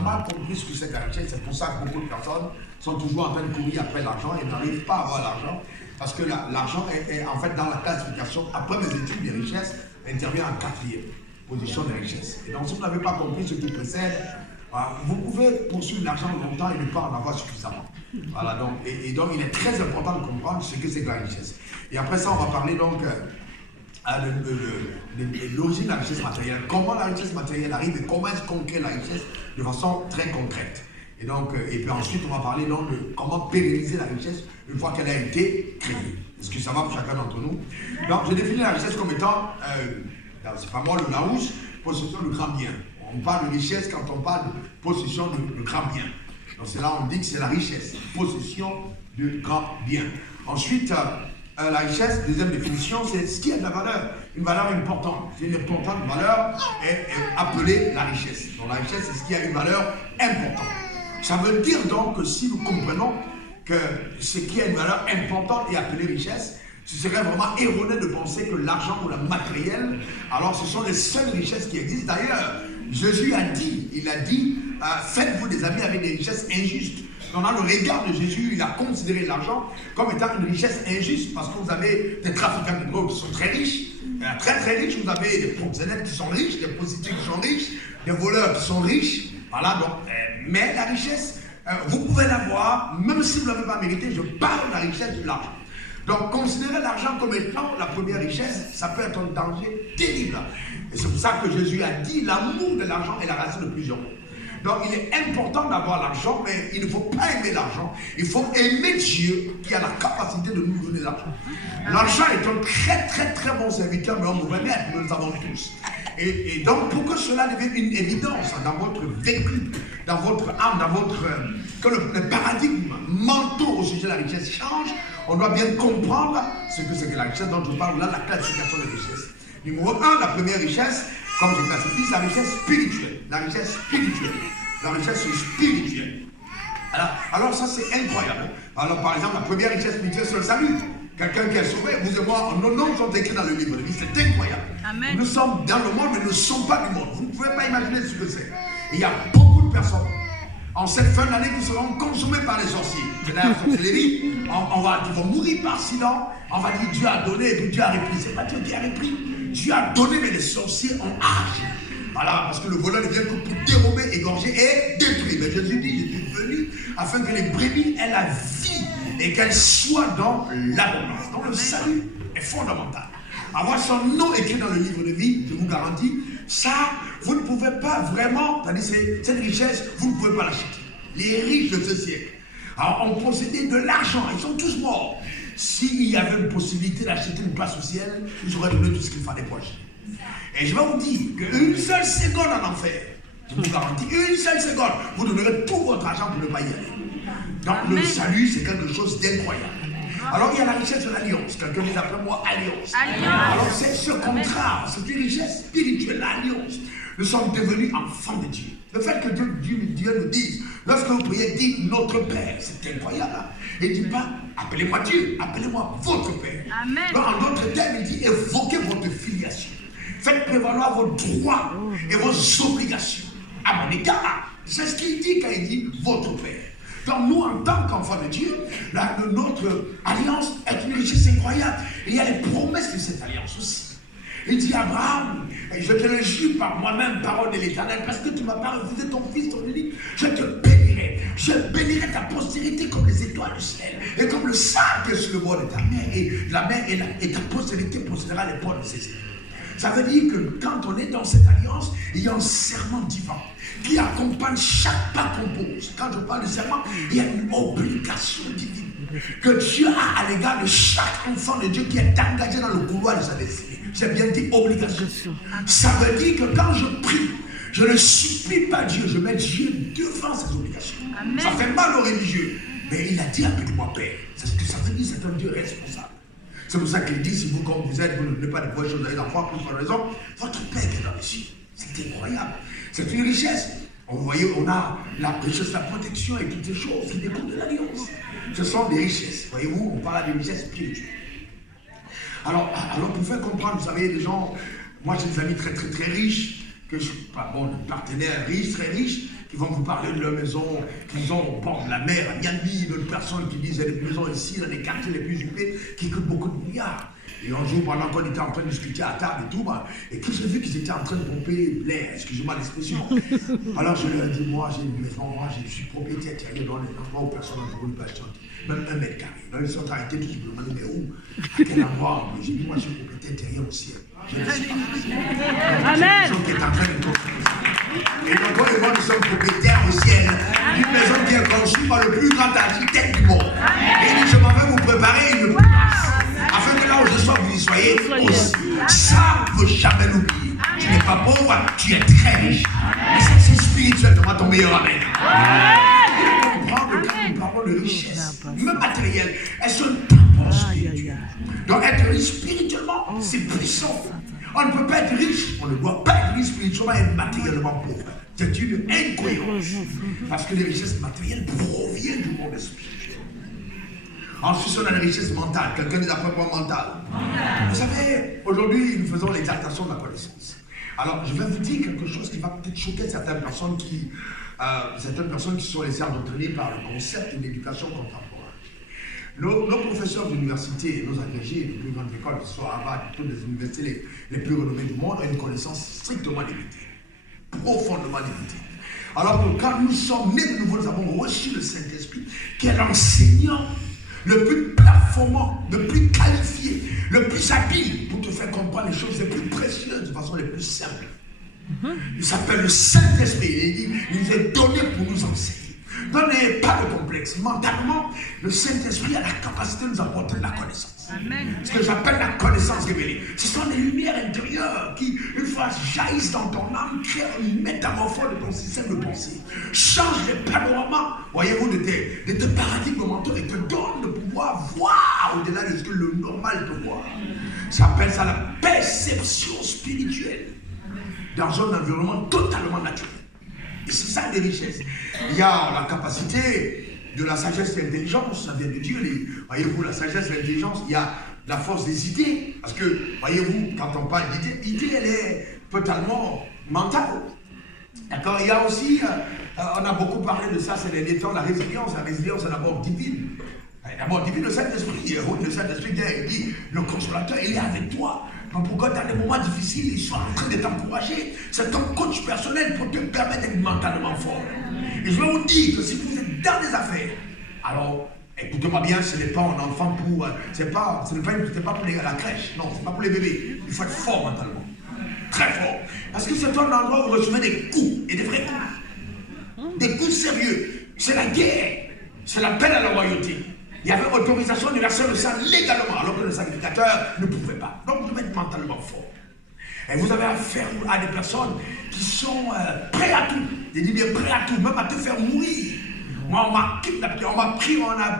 mal compris ce que c'est que la richesse. C'est pour ça que beaucoup de personnes sont toujours en train de courir après l'argent et n'arrivent pas à avoir l'argent. Parce que l'argent est en fait dans la classification, après mes études de richesse, intervient en quatrième position de richesse. Et donc si vous n'avez pas compris ce qui précède, vous pouvez poursuivre l'argent longtemps et ne pas en avoir suffisamment. Voilà, donc, et donc il est très important de comprendre ce que c'est que la richesse. Et après ça, on va parler donc de l'origine de la richesse matérielle, comment la richesse matérielle arrive et comment est-ce qu'on crée la richesse de façon très concrète. Et donc, et puis ensuite, on va parler donc de comment pérenniser la richesse une fois qu'elle a été créée. Est-ce que ça va pour chacun d'entre nous? Donc, je définis la richesse comme étant, c'est pas moi le Larousse, possession de grands biens. On parle de richesse quand on parle de possession de grands biens. Donc, c'est là on dit que c'est la richesse, possession de grands biens. Ensuite, la richesse, deuxième définition, c'est ce qui a de la valeur, une valeur importante. C'est une importante valeur est appelée la richesse. Donc la richesse, c'est ce qui a une valeur importante. Ça veut dire donc que si nous comprenons que ce qui a une valeur importante est appelé richesse, ce serait vraiment erroné de penser que l'argent ou le matériel, alors ce sont les seules richesses qui existent. D'ailleurs, Jésus a dit, il a dit, faites-vous des amis avec des richesses injustes. Dans le regard de Jésus, il a considéré l'argent comme étant une richesse injuste parce que vous avez des trafiquants de drogue qui sont très riches, très très riches, vous avez des proxénètes qui sont riches, des prostituées qui sont riches, des voleurs qui sont riches, voilà, donc, mais la richesse, vous pouvez l'avoir, même si vous ne l'avez pas mérité, je parle de la richesse de l'argent. Donc, considérer l'argent comme étant la première richesse, ça peut être un danger terrible. Et c'est pour ça que Jésus a dit, l'amour de l'argent est la racine de plusieurs maux. Donc il est important d'avoir l'argent, mais il ne faut pas aimer l'argent. Il faut aimer Dieu qui a la capacité de nous donner l'argent. L'argent est un très très très bon serviteur, mais un mauvais maître, nous le savons tous. Et donc pour que cela devienne une évidence dans votre vécu, dans votre âme, que le paradigme mentaux au sujet de la richesse change, on doit bien comprendre ce que c'est que la richesse dont je parle là, la classification des richesses. Numéro 1, la première richesse, comme je classifie, c'est la richesse spirituelle. La richesse spirituelle. La richesse spirituelle. Alors ça c'est incroyable. Alors par exemple, la première richesse spirituelle c'est le salut. Quelqu'un qui est sauvé, vous et moi, nos noms sont écrits dans le livre de vie. C'est incroyable. Amen. Nous sommes dans le monde, mais nous ne sommes pas du monde. Vous ne pouvez pas imaginer ce que c'est. Il y a beaucoup de personnes en cette fin d'année qui seront consommées par les sorciers. C'est la sorcellerie. Ils vont mourir par silence. On va dire Dieu a donné et puis Dieu a repris. C'est pas Dieu qui a repris. Dieu a donné, mais les sorciers ont agi. Voilà, parce que le voleur ne vient que pour dérober, égorger et détruire. Mais Jésus dit, je suis venu afin que les brebis aient la vie et qu'elles soient dans l'abondance. Donc le salut est fondamental. Avoir son nom écrit dans le livre de vie, je vous garantis, ça, vous ne pouvez pas vraiment, c'est-à-dire cette richesse, vous ne pouvez pas l'acheter. Les riches de ce siècle ont possédé de l'argent, ils sont tous morts. S'il y avait une possibilité d'acheter une place au ciel, ils auraient donné tout ce qu'il fallait pour acheter. Et je vais vous dire qu'une seule seconde en enfer, je vous garantis, une seule seconde, vous donnerez tout votre argent pour ne pas y aller. Donc le salut, c'est quelque chose d'incroyable. Alors il y a la richesse de l'alliance. Quelqu'un dit après moi alliance. Alors c'est ce contrat, c'est une richesse spirituelle, l'alliance. Nous sommes devenus enfants de Dieu. Le fait que Dieu nous dise, lorsque vous priez, dites notre Père, c'est incroyable. Il ne dit pas, appelez-moi Dieu, appelez-moi votre Père. Amen. Donc en d'autres termes, il dit, évoquez votre filiation. Faites prévaloir vos droits et vos obligations à mon égard. C'est ce qu'il dit quand il dit votre Père. Donc nous, en tant qu'enfants de Dieu, notre alliance est une richesse incroyable. Et il y a les promesses de cette alliance aussi. Il dit à Abraham, je te le jure par moi-même, parole de l'Éternel, parce que tu m'as pas refusé ton fils, ton unique, je te bénirai. Je bénirai ta postérité comme les étoiles du ciel, et comme le sable qui est sur le bord de ta mer, et la mer et ta postérité possédera les portes de ses cieux. Ça veut dire que quand on est dans cette alliance, il y a un serment divin qui accompagne chaque pas qu'on pose. Quand je parle de serment, il y a une obligation divine que Dieu a à l'égard de chaque enfant de Dieu qui est engagé dans le couloir de sa destinée. J'ai bien dit obligation. Ça veut dire que quand je prie, je ne supplie pas Dieu, je mets Dieu devant ses obligations. Amen. Ça fait mal aux religieux, mais il a dit appelle-moi Père. C'est ce que ça veut dire, c'est un Dieu responsable. C'est pour ça qu'il dit, si vous comme vous êtes, vous ne voulez pas de bonnes choses à l'enfant, pour une raison, votre Père qui est dans les cieux. C'est incroyable. C'est une richesse. Vous voyez, on a la richesse, la protection et toutes ces choses qui découlent de l'alliance. Ce sont des richesses. Voyez-vous, on parle des richesses spirituelles. Alors, pour faire comprendre, vous savez, les gens, moi j'ai des amis très très très riches, que je pas bon, partenaires riches, très riches, qui vont vous parler de leur maison qu'ils ont au bord de la mer, à Miami, d'autres personnes qui disent des maisons ici, dans les quartiers les plus huppés, qui coûtent beaucoup de milliards. Et un jour, pendant qu'on était en train de discuter à table et tout, et que j'ai vu qu'ils étaient en train de pomper l'air, excusez-moi l'expression. Alors je leur ai dit, moi j'ai une maison, moi je suis propriétaire terrien dans les endroits où personne n'a voulu pas acheter, même 1 mètre carré. Donc ils sont arrêtés, tous ils me demandaient, mais où? À quel endroit? J'ai dit, moi je suis propriétaire terrien au ciel. Amen. Qui est en train de construire. Et donc moi nous sommes propriétaires au ciel d'une maison qui est conçue par le plus grand architecte du monde. Et il dit, je m'en vais vous préparer une place. Afin que là où je sois, vous y soyez aussi. Ça, il ne faut jamais l'oublier. Tu n'es pas pauvre, tu es très riche. Et ça, c'est spirituellement ton meilleur amen. Nous parlons de richesse, même matérielle. Elles sont tampons spirituels. Donc être riche spirituellement, c'est puissant. On ne peut pas être riche, on ne doit pas être riche spirituellement et matériellement pauvre. C'est une incohérence. Parce que les richesses matérielles proviennent du monde spirituel. Ensuite, on a les richesses mentales. Quelqu'un dit après moi mental. Vous savez, aujourd'hui, nous faisons l'exaltation de la connaissance. Alors, je vais vous dire quelque chose qui va peut-être choquer certaines personnes qui sont laissées endoctriner par le concept de l'éducation contemporaine. Nos professeurs d'université, nos agrégés des plus grandes écoles, que ce soit Harvard, toutes les universités les plus renommées du monde, ont une connaissance strictement limitée, profondément limitée. Alors que quand nous sommes nés de nouveau, nous avons reçu le Saint-Esprit, qui est l'enseignant le plus performant, le plus qualifié, le plus habile pour te faire comprendre les choses les plus précieuses de façon les plus simple. Il s'appelle le Saint-Esprit. Il nous est donné pour nous enseigner. Donc n'ayez pas de complexe. Mentalement, le Saint-Esprit a la capacité de nous apporter de la connaissance. Amen. Ce que j'appelle la connaissance révélée. Ce sont des lumières intérieures qui, une fois jaillissent dans ton âme, créent une métamorphose de ton système de pensée. Change les panoramas, voyez-vous, de tes paradigmes mentaux et te donne le pouvoir voir au-delà de ce que le normal te voit. J'appelle ça la perception spirituelle dans un environnement totalement naturel. Et c'est ça les richesses. Il y a la capacité de la sagesse et l'intelligence, ça vient de Dieu. Voyez-vous, la sagesse et l'intelligence, il y a la force des idées. Parce que, voyez-vous, quand on parle d'idée, l'idée, elle est totalement mentale. D'accord. Il y a aussi, on a beaucoup parlé de ça ces derniers temps, la résilience. La résilience est d'abord divine. D'abord divine, le Saint-Esprit. Le Saint-Esprit dit, le consolateur, il est avec toi. Donc pourquoi dans les moments difficiles, il soit en train de t'encourager. C'est ton coach personnel pour te permettre d'être mentalement fort. Et je vais vous dire que si vous êtes dans des affaires, alors écoutez-moi bien, ce n'est pas un enfant pour. C'est pas pour la crèche, non, c'est pas pour les bébés. Il faut être fort mentalement. Très fort. Parce que c'est un endroit où vous recevez des coups, et des vrais coups. Des coups sérieux. C'est la guerre. C'est l'appel à la royauté. Il y avait autorisation de verser le sang légalement, alors que le sacrificateur ne pouvait pas. Donc vous devez être mentalement fort. Et vous avez affaire à des personnes qui sont prêtes à tout. Je dis bien prêtes à tout, même à te faire mourir. Moi, on m'a kidnappé, on m'a pris,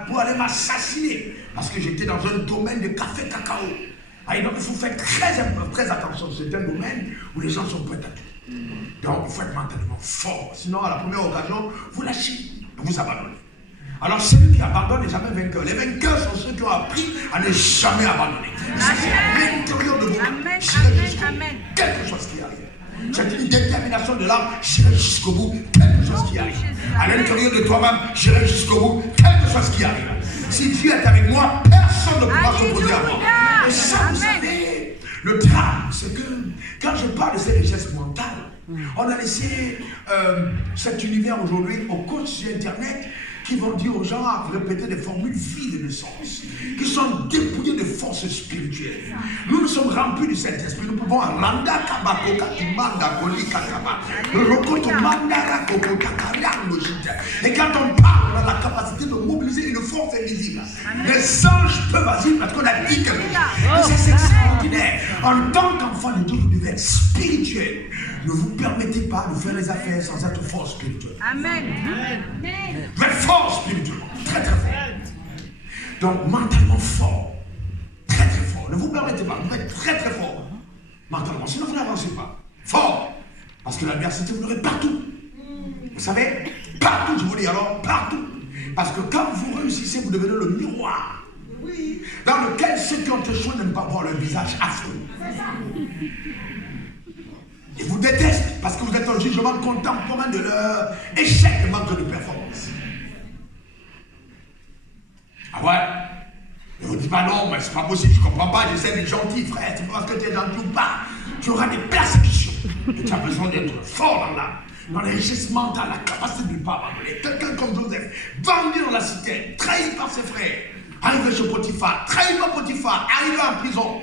pour aller m'assassiner. Parce que j'étais dans un domaine de café cacao. Et donc il faut faire très attention. C'est un domaine où les gens sont prêts à tout. Donc il faut être mentalement fort. Sinon, à la première occasion, vous lâchez, vous abandonnez. Alors celui qui abandonne n'est jamais vainqueur. Les vainqueurs sont ceux qui ont appris à ne jamais abandonner. C'est à l'intérieur de vous-même. J'irai jusqu'au bout, quelque chose qui arrive. C'est une détermination de l'âme. J'irai jusqu'au bout, quelque chose qui arrive. À l'intérieur de toi-même, j'irai jusqu'au bout, quelque chose qui arrive. Si Dieu est avec moi, personne ne pourra s'opposer à moi. Et ça, vous savez, le drame, c'est que quand je parle de ces richesses mentales, on a laissé cet univers aujourd'hui au coach sur Internet qui vont dire aux gens à répéter des formules vides de sens, qui sont dépouillées de force spirituelle. Nous sommes remplis du Saint-Esprit. Nous pouvons randa kabakoka kimanda kolika kaba rokoto mandara kokotakaria logite. Et quand on parle, on a la capacité de mobiliser une force invisible. Les anges peuvent agir parce qu'on a dit quelque chose. Et c'est extraordinaire. En tant qu'enfant de Dieu, vous devez être spirituel. Ne vous permettez pas de faire les affaires sans être fort spirituel. Amen. Vous êtes fort spirituellement, très très fort. Donc mentalement fort, très très fort. Ne vous permettez pas, vous êtes très très fort mentalement, sinon vous n'avancez pas. Fort, parce que l'adversité vous l'aurez partout. Vous savez, partout, je vous dis alors, partout. Parce que quand vous réussissez, vous devenez le miroir. Dans lequel ceux qui ont échoué n'aiment pas voir leur visage affreux. Ils vous détestent parce que vous êtes en jugement contemporain de leur échec et manque de performance. Ah ouais? Et vous dites, bah non, mais c'est pas possible, je comprends pas, j'essaie d'être gentil, frère, c'est pas parce que tu es gentil ou pas. Tu auras des persécutions. Et tu as besoin d'être fort dans les richesses mentales, la capacité de ne pas abandonner. Quelqu'un comme Joseph, vendu dans la cité, trahi par ses frères, arrivé chez Potiphar, trahi par Potiphar, arrivé en prison,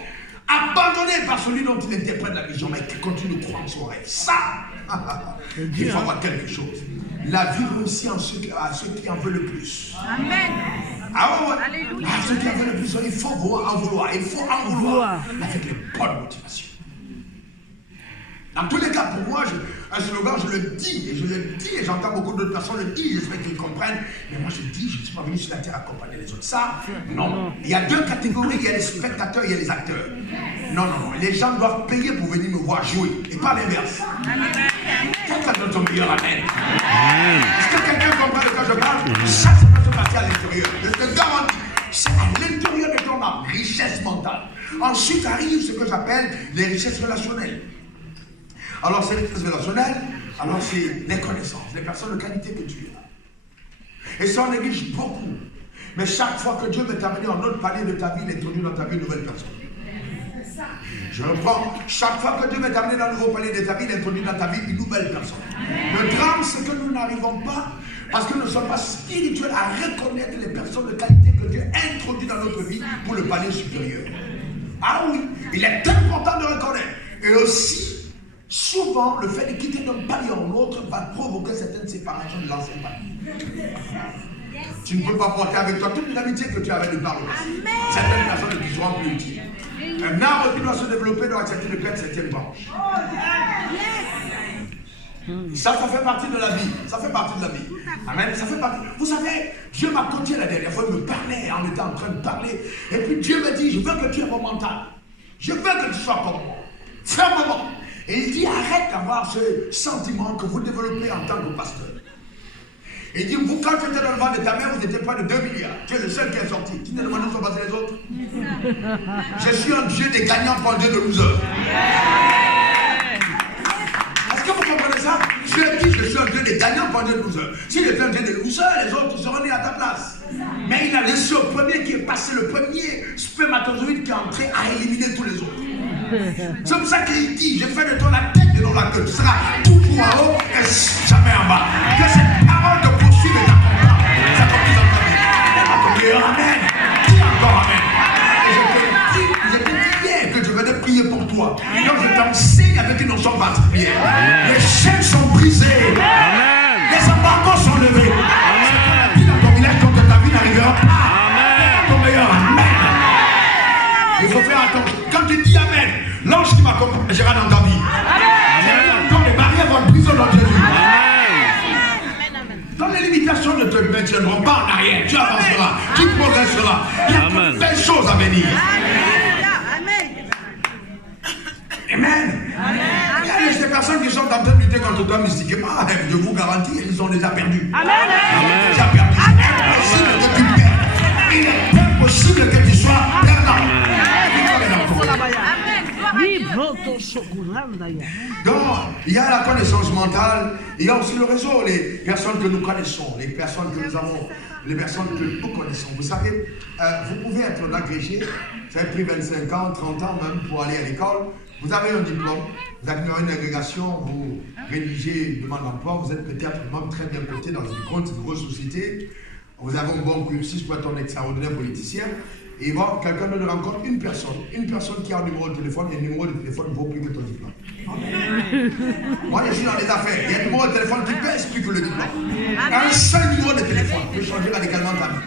abandonné par celui dont il interprète la vision, mais qui continue de croire en son rêve. Ça, il faut avoir quelque chose. La vie réussit à ceux qui en veulent le plus. Amen. Ah ouais, Alléluia. à ceux qui en veulent le plus, il faut en vouloir. Il faut en vouloir avec les bonnes motivations. Dans tous les cas, pour moi, un slogan, je le dis, et j'entends beaucoup d'autres personnes le dire, j'espère qu'ils comprennent, mais moi je dis, je ne suis pas venu sur la terre accompagner les autres. Ça, non. Il y a deux catégories, il y a les spectateurs, il y a les acteurs. Non, les gens doivent payer pour venir me voir jouer, et pas l'inverse. Quelqu'un donne ton meilleur amen. Est-ce que quelqu'un comprend de quoi je parle? Ça peut se passer à l'intérieur. Je te garantis, c'est à l'intérieur de ton âme, richesse mentale. Ensuite arrive ce que j'appelle les richesses relationnelles. Alors c'est les richesses relationnelles, alors c'est les connaissances, les personnes de qualité que tu as. Et ça on néglige beaucoup. Mais chaque fois que Dieu veut t'amener en autre palier de ta vie, il introduit dans ta vie une nouvelle personne. Je reprends, chaque fois que Dieu veut t'amener dans un nouveau palier de ta vie, il introduit dans ta vie une nouvelle personne. Le drame, c'est que nous n'arrivons pas, parce que nous ne sommes pas spirituels, à reconnaître les personnes de qualité que Dieu introduit dans notre vie pour le palier supérieur. Ah oui, il est important de reconnaître. Et aussi, souvent, le fait de quitter d'un palier en autre va provoquer certaines séparations de l'ancien palier. Tu ne peux pas porter avec toi toute l'amitié que tu avais de par le passé. Certaines personnes qui seront plus utiles. Un arbre qui doit se développer doit accepter de perdre certaines branches. Ça fait partie de la vie. Ça fait partie de la vie. Amen. Ça fait partie. Vous savez, Dieu m'a conté la dernière fois, il me parlait, on était en train de parler. Et puis Dieu me dit, je veux que tu aies mon mental. Je veux que tu sois comme moi. Fermement. Et il dit, arrête d'avoir ce sentiment que vous développez en tant que pasteur. Et il dit, vous, quand tu étais dans le ventre de ta mère, vous étiez pas de 2 milliards. Tu es le seul qui est sorti. Qui t'a demandé de faire passer les autres? Je suis un Dieu des gagnants pour un Dieu de losers. Est-ce que vous comprenez ça? Dieu dit, je suis un Dieu des gagnants pour un Dieu de losers. S'il était un Dieu de losers, les autres seront nés à ta place. Mais il a laissé au premier qui est passé, le premier spermatozoïde qui est entré à éliminer tous les autres. C'est comme ça qu'il dit, je fais de toi la tête et non la queue. Tu seras toujours en haut et jamais en bas. Que cette parole te poursuive et t'accompagne. Ça commence dans ta vie. Elle m'a ton meilleur amen. Dis encore amen. Et je te dis hier que je venais prier pour toi. Donc je t'enseigne avec une onction particulière. Les chaînes sont brisées. Les embargos sont levés. Dis dans ton village quand ta vie n'arrivera pas. Ton meilleur amen. Il faut faire attention. Quand tu dis amen, l'ange qui m'accompagnera dans ta vie. Quand les barrières vont briser dans ta vie. Quand les limitations ne te maintiendront pas en arrière, tu avanceras, tu progresseras. Il y a de belles choses à venir. Amen. Il y a des personnes qui sont en train de lutter contre toi mystiquement. Je vous garantis, ils ont déjà perdu. Amen. Ils ont déjà perdu. Il est impossible que tu sois perdant. Donc, il y a la connaissance mentale, il y a aussi le réseau, les personnes que nous connaissons, les personnes que nous avons, les personnes que nous connaissons. Vous savez, vous pouvez être agrégé, vous avez pris 25 ans, 30 ans même pour aller à l'école, vous avez un diplôme, vous avez une agrégation, vous rédigez une demande d'emploi, vous êtes peut-être même très bien coté dans une grosse société, vous avez un bon cursus pour être un extraordinaire politicien. Et bon, quelqu'un donne rencontre une personne qui a un numéro de téléphone, et le numéro de téléphone ne vaut plus que ton diplôme. Moi, je suis dans les affaires. Il y a un numéro de téléphone qui pèse plus que le diplôme. Un seul numéro de téléphone peut changer radicalement ta vie.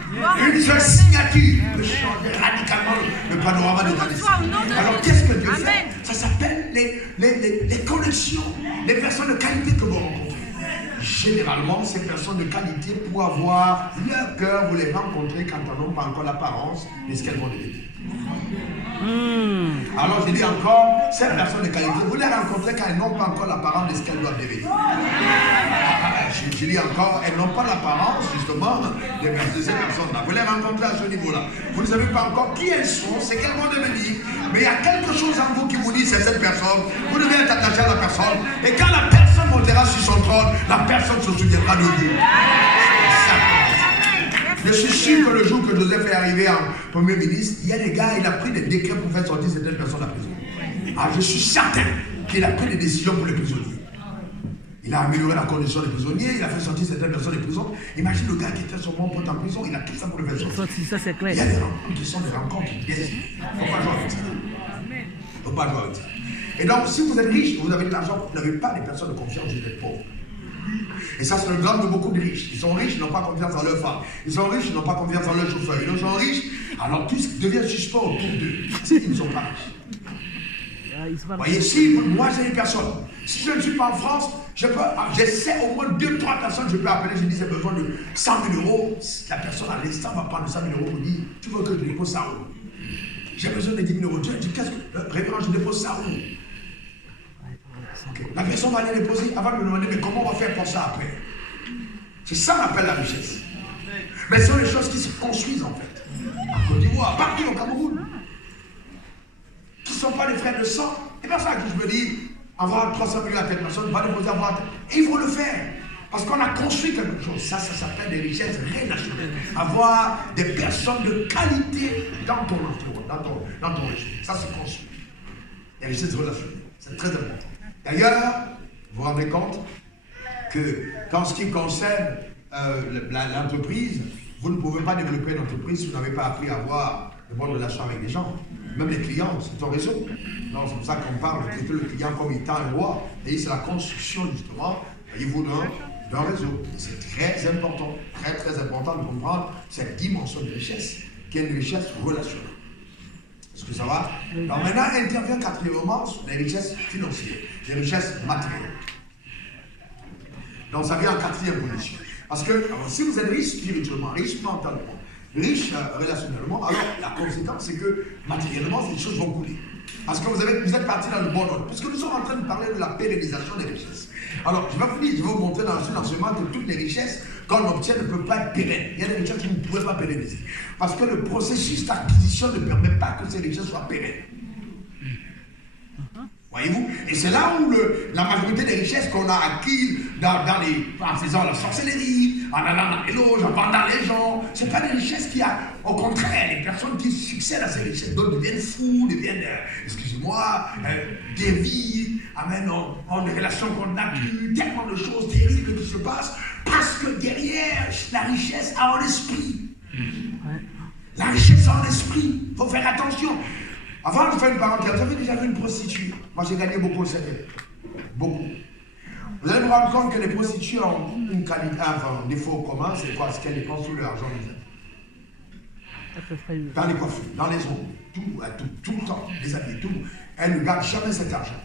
Une seule signature peut changer radicalement le panorama de ta vie. Alors, qu'est-ce que Dieu fait? Ça s'appelle les connexions, les personnes de qualité que vous rencontrez. généralement, ces personnes de qualité, pour avoir leur cœur, vous les rencontrez quand elles n'ont pas encore l'apparence de ce qu'elles vont devenir. Alors je dis encore, ces personnes de qualité, vous les rencontrez quand elles n'ont pas encore l'apparence de ce qu'elles doivent devenir. Je dis encore, elles n'ont pas l'apparence justement de ces personnes-là. Vous les rencontrez à ce niveau-là. Vous ne savez pas encore qui elles sont, c'est qu'elles vont devenir. Mais il y a quelque chose en vous qui vous dit c'est cette personne. Vous devez être attaché à la personne. Et quand la personne montera sur son trône, la personne se souviendra de vous. Je suis sûr que le jour que Joseph est arrivé en Premier ministre, il y a des gars, il a pris des décrets pour faire sortir certaines personnes de la prison. Ah, je suis certain qu'il a pris des décisions pour les prisonniers. Il a amélioré la condition des prisonniers, il a fait sortir certaines personnes des prisons. Imagine le gars qui était sur mon pote en prison, il a tout ça pour le faire sortir. Ça, c'est clair. Il y a des rencontres qui sont des rencontres bien. Il ne faut pas jouer avec ça. Il ne faut pas jouer avec ça. Et donc, si vous êtes riche, vous avez de l'argent, vous n'avez pas des personnes de confiance, vous êtes pauvres. Et ça, c'est le drame de beaucoup de riches. Ils sont riches, ils n'ont pas confiance en leur femme. Ils sont riches, ils n'ont pas confiance en leur chauffeur. Ils sont riches, alors tout devient suspect autour d'eux. Parce qu'ils ne sont pas riches. Vous voyez, si moi j'ai une personne, si je ne suis pas en France, j'essaie au moins 2-3 personnes, je peux appeler, je dis j'ai besoin de 100 000 euros. La personne à l'instant va prendre 100 000 euros et dire tu veux que je dépose ça où? J'ai besoin de 10 000 euros. Je dis qu'est-ce que, révérend, je dépose ça où? Okay. La personne va aller déposer avant de me demander mais comment on va faire pour ça après? C'est ça qu'on appelle la richesse. Mais ce sont les choses qui se construisent en fait. En Côte d'Ivoire, partout au Cameroun. Qui ne sont pas des frères de sang. Et pour ça que je me dis, avoir 300 millions à telle personne, va déposer avoir. Et il faut le faire. Parce qu'on a construit quelque chose. Ça s'appelle des richesses relationnelles. Avoir des personnes de qualité dans ton entourage, dans ton régime. Ça se construit. Les richesses relationnelles. C'est très important. D'ailleurs, vous vous rendez compte que dans ce qui concerne l'entreprise, vous ne pouvez pas développer une entreprise si vous n'avez pas appris à avoir de bonnes relations avec les gens. Même les clients, c'est ton réseau. Donc c'est pour ça qu'on parle de traiter le client comme étant un roi. Et c'est la construction justement, voyez-vous, d'un réseau. C'est très important de comprendre cette dimension de richesse, qui est une richesse relationnelle. Est-ce que ça va? Alors maintenant, intervient quatrièmement sur les richesses financières, les richesses matérielles. Donc ça vient en quatrième position. Parce que si vous êtes riche spirituellement, riche mentalement, riche relationnellement, alors la conséquence c'est que matériellement, ces choses vont couler. Parce que vous êtes parti dans le bon ordre. Puisque nous sommes en train de parler de la pérennisation des richesses. Alors, je vais vous montrer dans ce enseignement que toutes les richesses qu'on obtient ne peuvent pas être pérennes. Il y a des richesses que vous ne pouvez pas pérenniser. Parce que le processus d'acquisition ne permet pas que ces richesses soient pérennes. Voyez-vous? Et c'est là où la majorité des richesses qu'on a acquises en faisant la sorcellerie, en allant dans les loges, en vendant les gens, ce n'est pas des richesses qui a, au contraire, les personnes qui succèdent à ces richesses, d'autres deviennent fous, deviennent, des vies, amènent des relations qu'on a eues, tellement de choses terribles qui se passent, parce que derrière la richesse a un esprit. La richesse a un esprit, il faut faire attention. Avant de faire une parenthèse, vous avez déjà vu une prostituée. Moi, j'ai gagné beaucoup au Seigneur. Beaucoup. Vous allez vous rendre compte que les prostituées ont une qualité, un défaut commun, c'est quoi? C'est qu'elles dépensent tout leur argent. Dans les coiffures, dans les ongles, tout le temps, les habits, tout. Elles ne gardent jamais cet argent.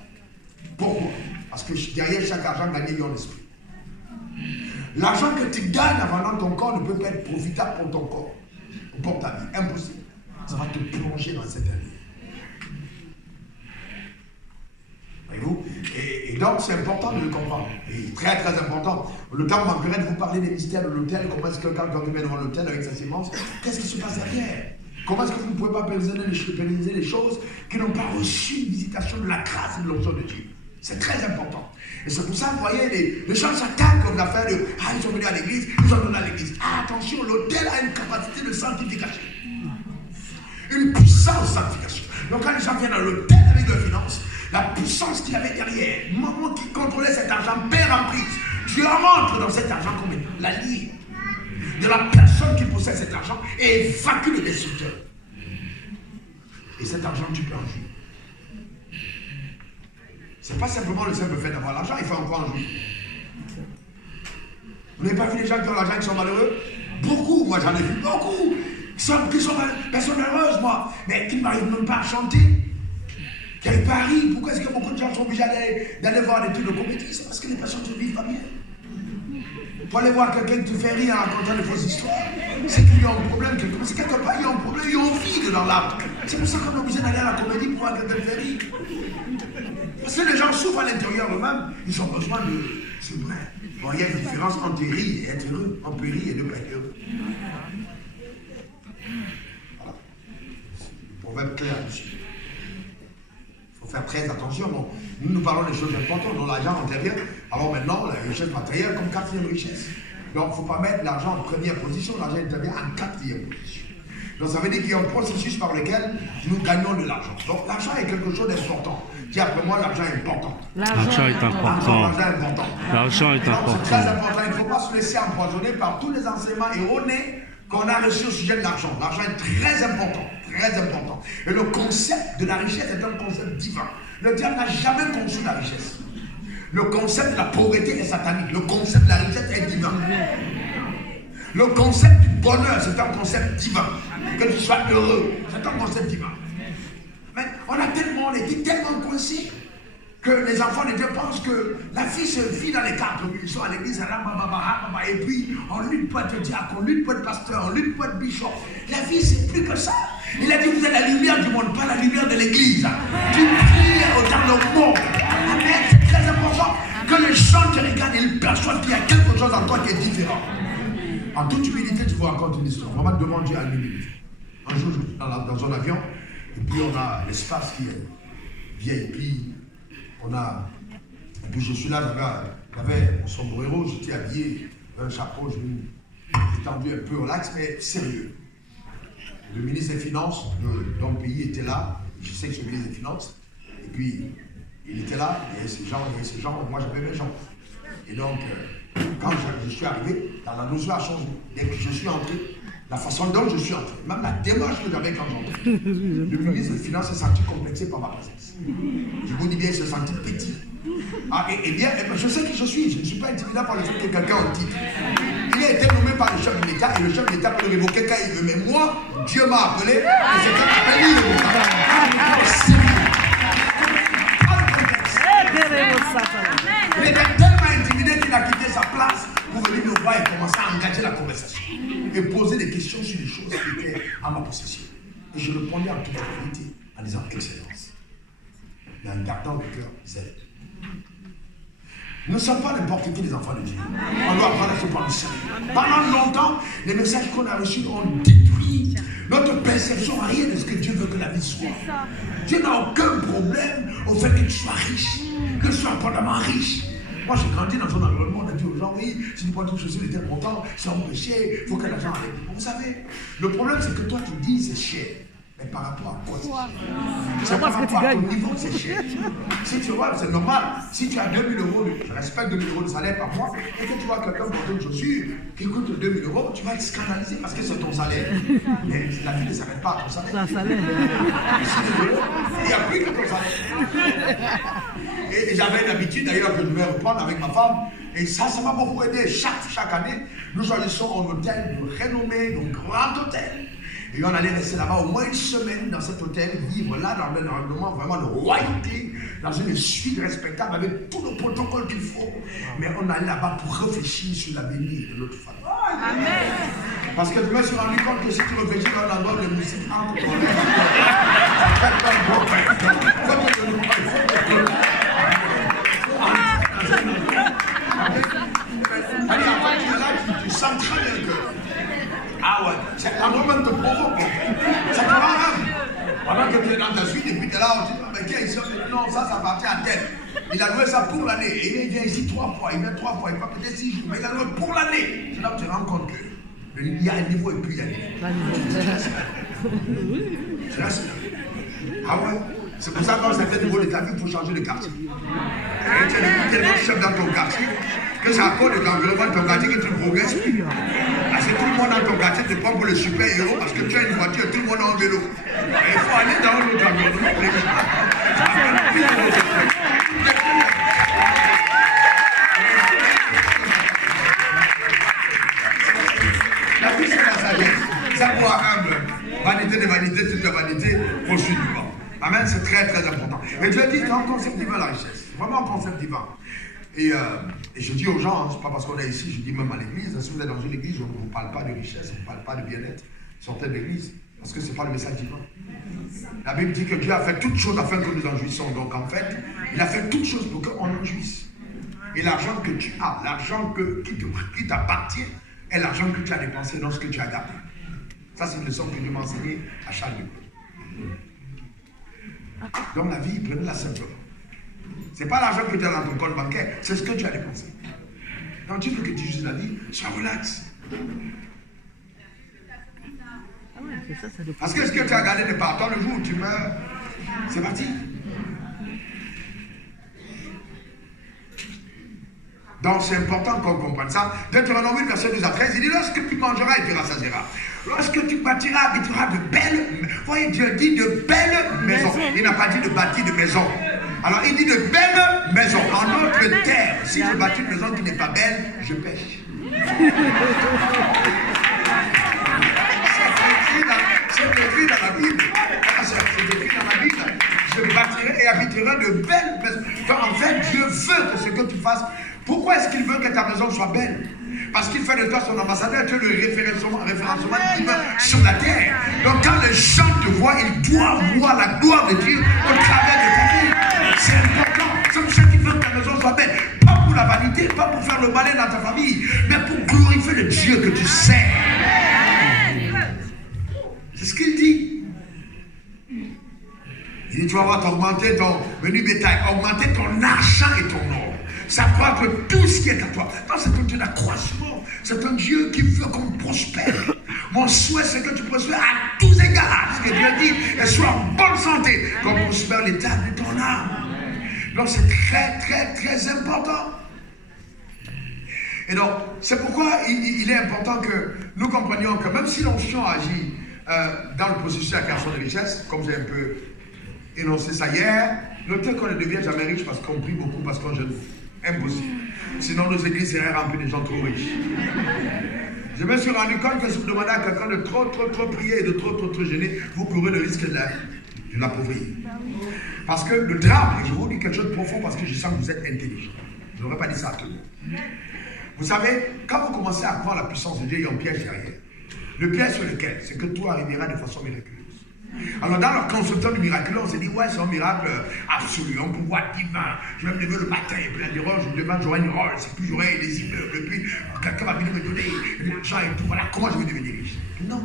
Pourquoi? Parce que derrière chaque argent gagné, il y a un esprit. L'argent que tu gagnes en vendant ton corps ne peut pas être profitable pour ton corps, pour ta vie. Impossible. Ça va te plonger dans cette année. Voyez-vous? Et donc c'est important de le comprendre. Et très très important. Le temps manquerait de vous parler des mystères de l'autel. Comment est-ce que quand on met devant l'autel avec sa sémence, qu'est-ce qui se passe derrière? Comment est-ce que vous ne pouvez pas pérenniser les choses qui n'ont pas reçu une visitation de la grâce et de l'onction de Dieu? C'est très important. Et c'est pour ça, vous voyez, les gens s'attaquent comme l'affaire de « Ah, ils sont venus à l'église, ils sont venus à l'église. » Ah, attention, l'autel a une capacité de sanctification. Une puissance de sanctification. Donc quand les gens viennent à l'autel avec leurs finances, la puissance qu'il y avait derrière, le moment qui contrôlait cet argent, perd en prise. Dieu rentre dans cet argent comme la ligne de la personne qui possède cet argent et évacue le destructeur. Et cet argent, tu peux en jouir. C'est pas simplement le simple fait d'avoir l'argent, il faut encore en jouir. Vous n'avez pas vu les gens qui ont l'argent qui sont malheureux? Beaucoup, moi j'en ai vu beaucoup. Qui sont personnes heureuses, moi, mais qui n'arrivent même pas à chanter. Qui n'arrivent pas à rire. Pourquoi est-ce que beaucoup de gens sont obligés d'aller voir des trucs de comédie? C'est parce que les personnes ne vivent pas bien. Pour aller voir quelqu'un qui te fait rire en racontant des fausses histoires, c'est qu'il y a un problème quelque part. C'est quelque part, il y a un problème, il y a un vide dans l'âme. C'est pour ça qu'on est obligé d'aller à la comédie pour voir quelqu'un te faire rire. Parce que les gens souffrent à l'intérieur eux-mêmes, ils ont besoin de. C'est vrai. Bon, il y a une différence entre rire et être heureux. On peut rire et ne pas être heureux. Voilà. On va être clair dessus. Il faut faire très attention. Bon, nous parlons des choses importantes, dont l'argent intervient. Alors maintenant, la richesse matérielle comme quatrième richesse. Donc, il ne faut pas mettre l'argent en première position, l'argent intervient en quatrième position. Donc, ça veut dire qu'il y a un processus par lequel nous gagnons de l'argent. Donc, l'argent est quelque chose d'important. Dis après moi, l'argent est important. L'argent est important. L'argent est important. L'argent est important. C'est très important. Il ne faut pas se laisser empoisonner par tous les enseignements erronés qu'on a reçus au sujet de l'argent. L'argent est très important. Très important. Et le concept de la richesse est un concept divin. Le diable n'a jamais conçu la richesse. Le concept de la pauvreté est satanique. Le concept de la richesse est divin. Le concept du bonheur, c'est un concept divin. Que tu sois heureux, c'est un concept divin. Mais on est tellement coincés que les enfants de Dieu pensent que la vie se vit dans les cartes. Ils sont à l'église, et puis on lutte pour être diacre, on lutte pour être pasteur, on lutte pour être bishop. La vie, c'est plus que ça. Il a dit, vous êtes la lumière du monde, pas la lumière de l'église. Tu brilles dans le monde. Amen. C'est très important que les gens te regardent et ils perçoivent qu'il y a quelque chose en toi qui est différent. En toute humilité, tu vous racontes une histoire. On va te demander à une minute. Un jour, je suis dans un avion, et puis on a l'espace qui est VIP. Et puis je suis là, j'avais mon sombrero, j'étais habillé, un chapeau, je me détendu un peu relax, mais sérieux. Le ministre des Finances de mon pays était là, je sais que c'est le ministre des Finances, et puis il était là, il y avait ces gens, moi j'avais mes gens. Et donc, quand je suis arrivé, dans la notion a changé. Dès que je suis entré, la façon dont je suis entré, même la démarche que j'avais quand j'entrais, le ministre des Finances s'est senti complexé par ma présence. Je vous dis bien, il s'est senti petit. Ah, et bien, je sais qui je suis. Je ne suis pas intimidé par le fait que quelqu'un ait un titre. Il a été nommé par le chef de l'État et le chef de l'État peut le révoquer quand il veut. Mais moi, Dieu m'a appelé et c'est quand il m'a dit il était tellement intimidé qu'il a quitté sa place pour venir me voir et commencer à engager la conversation et poser des questions sur les choses qui étaient à ma possession. Et je répondais en toute vérité en disant excellence. Mais en gardant le cœur zèle. Nous ne sommes pas n'importe qui les enfants de Dieu. On doit apprendre à se prendre ça. Pendant longtemps, les messages qu'on a reçus ont détruit notre perception à rien de ce que Dieu veut que la vie soit. Dieu n'a aucun problème au fait que tu sois riche, que tu sois abondamment riche. Moi, j'ai grandi dans un environnement, on a dit aux gens, oui, si tu prends tout ceci, il était content, c'est un péché, il faut que l'argent aille. Vous savez, le problème, c'est que toi, tu dis c'est cher. Mais par rapport à quoi c'est cher? C'est par rapport à ton niveau, c'est cher. Si tu vois, c'est normal. Si tu as 2000 euros, je respecte 2000 euros de salaire par mois, et que tu vois quelqu'un porter une chaussure qui coûte 2000 euros, tu vas être scandalisé parce que c'est ton salaire. Mais la vie ne s'arrête pas à ton salaire. C'est un salaire. Il n'y a plus que ton salaire. Et j'avais une habitude d'ailleurs que je vais reprendre avec ma femme. Et ça m'a beaucoup aidé. Chaque année, nous choisissons un hôtel de renommée, un grand hôtel. Et on allait rester là-bas au moins une semaine dans cet hôtel, vivre là dans un environnement vraiment de royauté, dans une suite respectable avec tout le protocole qu'il faut. Mais on allait là-bas pour réfléchir sur l'avenir de notre famille. Amen. Parce que je me suis rendu compte que si tu réfléchis dans un endroit de musique entre toi-même, ça fait pas un bon père. Allez, après tu es là, tu sens très bien que ah ouais, c'est l'environnement te provoque. Ça te rend âme. Pendant que tu es dans ta suite et puis tu es là, on dit, mais tiens, ici, non, ça appartient à tel. Il a loué ça pour l'année. Et il vient ici 3 fois, il vient 3 fois, il va peut-être 6 jours, mais il a loué pour l'année. C'est là où tu te rends compte qu'il y a un niveau et puis il y a un niveau. Tu restes là. Ah ouais. C'est pour ça que quand c'est fait niveau de ta vie, il faut changer de quartier. Et tu es tellement chef dans ton quartier que c'est à cause de l'environnement de ton quartier que tu ne progresses plus. Parce que tout le monde dans ton quartier te prend pour le super héros parce que tu as une voiture et tout le monde a un vélo. Et il faut aller dans un autre environnement pour les La vie, c'est la sagesse. Ça pour humble. Vanité de vanité, toute la vanité, poursuit du vent. Amen, c'est très très important. Et Dieu dit qu'il y a un concept divin la richesse. Vraiment un concept divin. Et Et je dis aux gens, c'est pas parce qu'on est ici, je dis même à l'église, si vous êtes dans une église, on ne vous parle pas de richesse, on ne parle pas de bien-être, sortez de l'église, parce que ce n'est pas le message divin. La Bible dit que Dieu a fait toutes choses afin que nous en jouissions. Donc en fait, il a fait toutes choses pour qu'on en jouisse. Et l'argent que tu as, l'argent qui t'appartient, est l'argent que tu as dépensé dans ce que tu as gardé. Ça, c'est une leçon que Dieu m'a enseignée à chaque jour. Donc la vie, prenez-la simplement. Ce n'est pas l'argent que tu as dans ton compte bancaire, c'est ce que tu as dépensé. Donc tu veux que tu jouisses la vie, sois relax. Parce que ce que tu as gardé n'est pas toi, le jour où tu meurs, c'est parti. Donc c'est important qu'on comprenne ça. Deutéronome 8, verset 12 à 13, il dit, lorsque tu mangeras et tu rassasieras, lorsque tu bâtiras, habiteras de belles, voyez, Dieu dit de belles maisons. Il n'a pas dit de bâtir de maisons. Alors il dit de belles maisons. En notre terre, si je bâtis une maison qui n'est pas belle, je pêche. C'est écrit dans la Bible. C'est écrit dans la Bible. Je bâtirai et habiterai de belles maisons. Donc en fait, Dieu veut que ce que tu fasses. Pourquoi est-ce qu'il veut que ta maison soit belle? Parce qu'il fait de toi son ambassadeur, tu es le référencement divin sur la terre. Donc quand les gens te voient, ils doivent voir la gloire de Dieu au travers de ta vie. C'est important. C'est pour ça qu'il veut que ta maison soit belle. Pas pour la vanité, pas pour faire le malin dans ta famille, mais pour glorifier le Dieu que tu sers. C'est ce qu'il dit. Il dit, tu vas voir augmenter ton menu bétail, augmenter ton argent et ton or. Ça croit que tout ce qui est à toi. Non, c'est un Dieu d'accroissement. C'est un Dieu qui veut qu'on prospère. Mon souhait, c'est que tu prospères à tous égards. Ce que Dieu dit, et sois en bonne santé. Qu'on prospère l'état de ton âme. Donc, c'est très, très, très important. Et donc, c'est pourquoi il est important que nous comprenions que même si l'onction agit dans le processus de la création de richesse, comme j'ai un peu énoncé ça hier, notez qu'on ne devient jamais riche parce qu'on prie beaucoup, parce qu'on jeûne. Impossible. Sinon, nos églises seraient remplies de gens trop riches. Je me suis rendu compte que si vous demandez à quelqu'un de trop prier et de trop jeûner, vous courez le risque de l'appauvrir. Parce que le drame, et je vous dis quelque chose de profond parce que je sens que vous êtes intelligent. Je n'aurais pas dit ça à tout le monde. Vous savez, quand vous commencez à croire la puissance de Dieu, il y a un piège derrière. Le piège sur lequel, c'est que tout arrivera de façon miraculeuse. Alors dans leur conception du miracle, on s'est dit, ouais, c'est un miracle absolu, un pouvoir divin. Je vais me lever le matin, plein de roses, demain j'aurai une rose, et puis j'aurai des immeubles, et puis quelqu'un va venir me donner de l'argent et tout, voilà, comment je vais devenir riche? Non.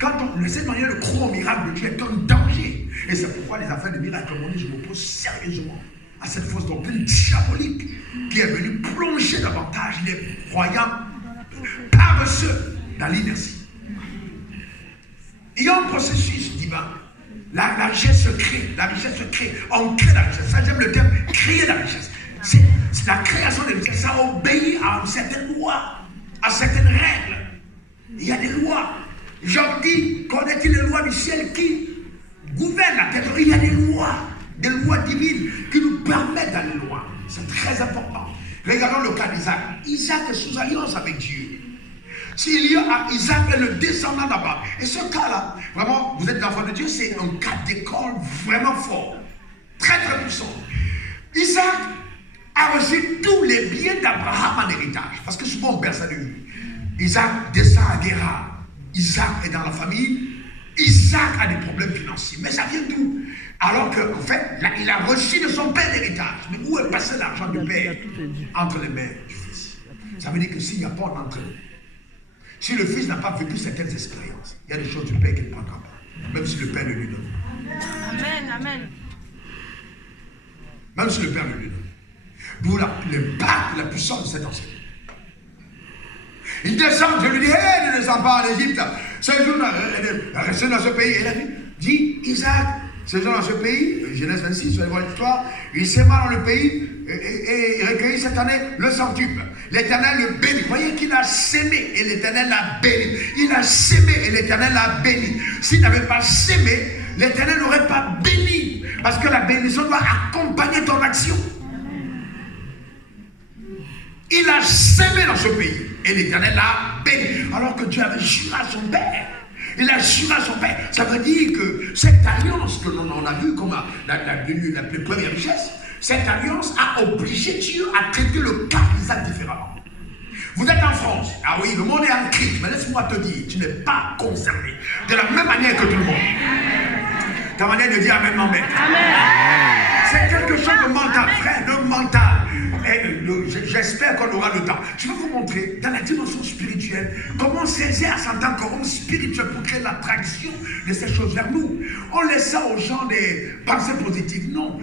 Quand on essaie de manière de croire au miracle de Dieu est un danger. Et c'est pourquoi les affaires de miracle, comme on dit, je m'oppose sérieusement à cette fausse doctrine diabolique qui est venue plonger davantage les croyants paresseux dans l'inertie. Il y a un processus divin. La richesse se crée. La richesse se crée. On crée la richesse. Ça, j'aime le terme créer la richesse. C'est la création de la richesse. Ça obéit à une certaine loi, à certaines règles. Il y a des lois. Job dit, connaît-il les lois du ciel qui gouvernent la terre? Il y a des lois divines qui nous permettent d'aller loin. C'est très important. Regardons le cas d'Isaac. Isaac est sous alliance avec Dieu. S'il y a Isaac est le descendant d'Abraham. Et ce cas-là, vraiment, vous êtes l'enfant de Dieu, c'est un cas d'école vraiment fort. Très très puissant. Isaac a reçu tous les biens d'Abraham en héritage. Parce que souvent on perd ça de vue. Isaac descend à Guérar. Isaac est dans la famille. Isaac a des problèmes financiers. Mais ça vient d'où? Alors qu'en fait, là, il a reçu de son père l'héritage. Mais où est passé l'argent du père? Entre les mains du fils. Ça veut dire que s'il n'y a pas d'entraînement, si le fils n'a pas vécu certaines expériences, il y a des choses du père qu'il ne prendra pas. Même si le père ne lui donne. Amen, amen. Même si le père ne lui donne. D'où l'impact, la puissance de cet enseignement. Il descend, je lui dis, hey, ne descends pas en Égypte. Séjourne, restez dans ce pays. Et la Bible dit, Isaac, séjourne dans ce pays, Genèse 26, vous allez voir l'histoire, il s'émale dans le pays et recueillit cette année le centuple. L'Éternel le bénit. Vous voyez qu'il a sémé et l'Éternel l'a béni. Il a sémé et l'Éternel l'a béni. S'il n'avait pas sémé, l'Éternel n'aurait pas béni. Parce que la bénédiction doit accompagner ton action. Il a sémé dans ce pays et l'Éternel l'a béni. Alors que Dieu avait juré à son père. Il a juré à son père. Ça veut dire que cette alliance que l'on a vue comme la plus première richesse, Cette alliance a obligé Dieu à traiter le cas d'Isaac différemment. Vous êtes en France. Ah oui, le monde est en crise. Mais laisse-moi te dire, tu n'es pas concerné de la même manière que tout le monde. Ta manière de dire Amen m'embête. C'est quelque chose de mental, frère, de mental. Et j'espère qu'on aura le temps. Je vais vous montrer dans la dimension spirituelle comment Césaire s'entend comme homme spirituel pour créer l'attraction de ces choses vers nous. On laisse ça aux gens des pensées positives. Non,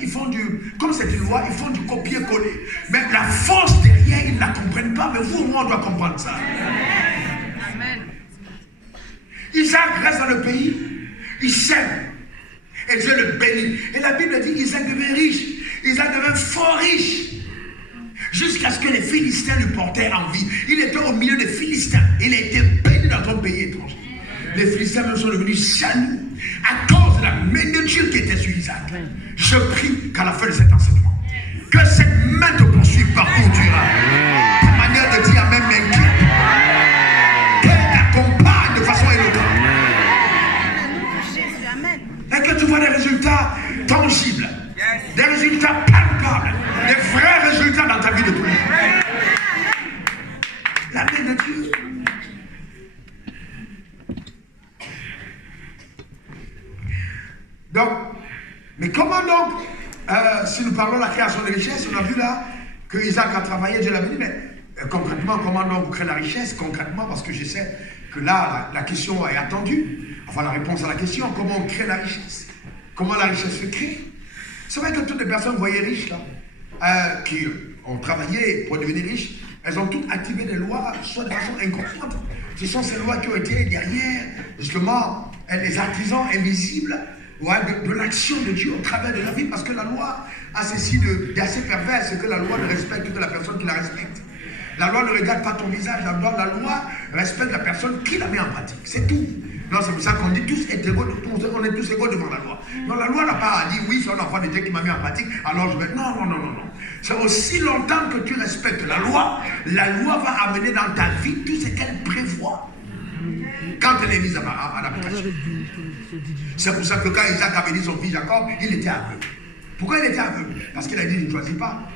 ils font comme c'est une loi, ils font du copier-coller. Mais la force derrière, ils ne la comprennent pas. Mais vous, moi, on doit comprendre ça. Amen. Isaac reste dans le pays, il sème. Et Dieu le bénit. Et la Bible dit qu'Isaac devint riche. Isaac devint fort riche. Jusqu'à ce que les Philistins lui portaient envie. Il était au milieu des Philistins. Il a été béni dans un pays étranger. Les Philistins même sont devenus jaloux à cause de la main de Dieu qui était sur Isaac. Je prie qu'à la fin de cet enseignement, que cette main te poursuive partout où tu iras. Ta manière de dire Amen m'inquiète. Qu'elle t'accompagne de façon éloquente. Et que tu vois des résultats tangibles, des résultats palpables, des vrais résultats dans ta vie de tous les jours. La main de Dieu. Donc, mais comment donc, si nous parlons de la création des richesses, on a vu là que Isaac a travaillé, Dieu l'a béni, mais concrètement, comment donc vous créez la richesse? Concrètement, parce que je sais que là, la question est attendue. Enfin, la réponse à la question, comment on crée la richesse? Comment la richesse se crée? C'est vrai que toutes les personnes, vous voyez, riches, là, qui ont travaillé pour devenir riches, elles ont toutes activé des lois, soit de façon inconsciente. Ce sont ces lois qui ont été derrière, justement, les artisans invisibles de l'action de Dieu au travers de la vie, parce que la loi a ceci d'assez pervers, c'est que la loi ne respecte que la personne qui la respecte. La loi ne regarde pas ton visage, la loi respecte la personne qui la met en pratique, c'est tout. Non, c'est pour ça qu'on dit tous égaux, on est tous égaux devant la loi. Non, la loi n'a pas dit oui, c'est un enfant de Dieu qui m'a mis en pratique, alors je vais. Non. C'est aussi longtemps que tu respectes la loi va amener dans ta vie tout ce qu'elle prévoit. Quand elle est mise en application. C'est pour ça que quand Isaac a béni son fils Jacob, il était aveugle. Pourquoi il était aveugle? Parce qu'il a dit je ne choisis pas.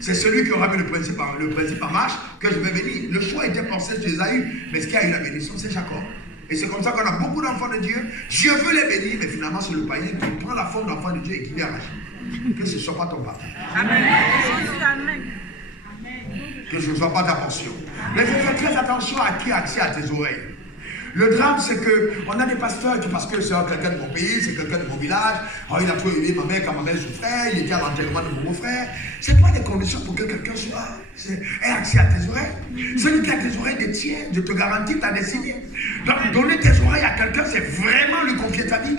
C'est celui qui aura mis le principe en marche que je vais bénir. Le choix était pensé sur Esaü, mais ce qui a eu la bénédiction, c'est Jacob. Et c'est comme ça qu'on a beaucoup d'enfants de Dieu. Dieu veut les bénir, mais finalement c'est le païen qui prend la forme d'enfant de Dieu et qui vient agir. Que ce ne soit pas ton partage. Amen. Que ce ne soit pas ta portion. Mais fais très attention à qui a accès à tes oreilles. Le drame, c'est qu'on a des pasteurs qui, parce que c'est quelqu'un de mon pays, c'est quelqu'un de mon village, oh, il a trop aimé ma mère quand ma mère souffrait, il était à l'enterrement de mon beau-frère. Ce n'est pas des conditions pour que quelqu'un ait accès à tes oreilles. Celui qui a tes oreilles détient, je te garantis, ta destinée. Donc, donner tes oreilles à quelqu'un, c'est vraiment lui confier ta vie.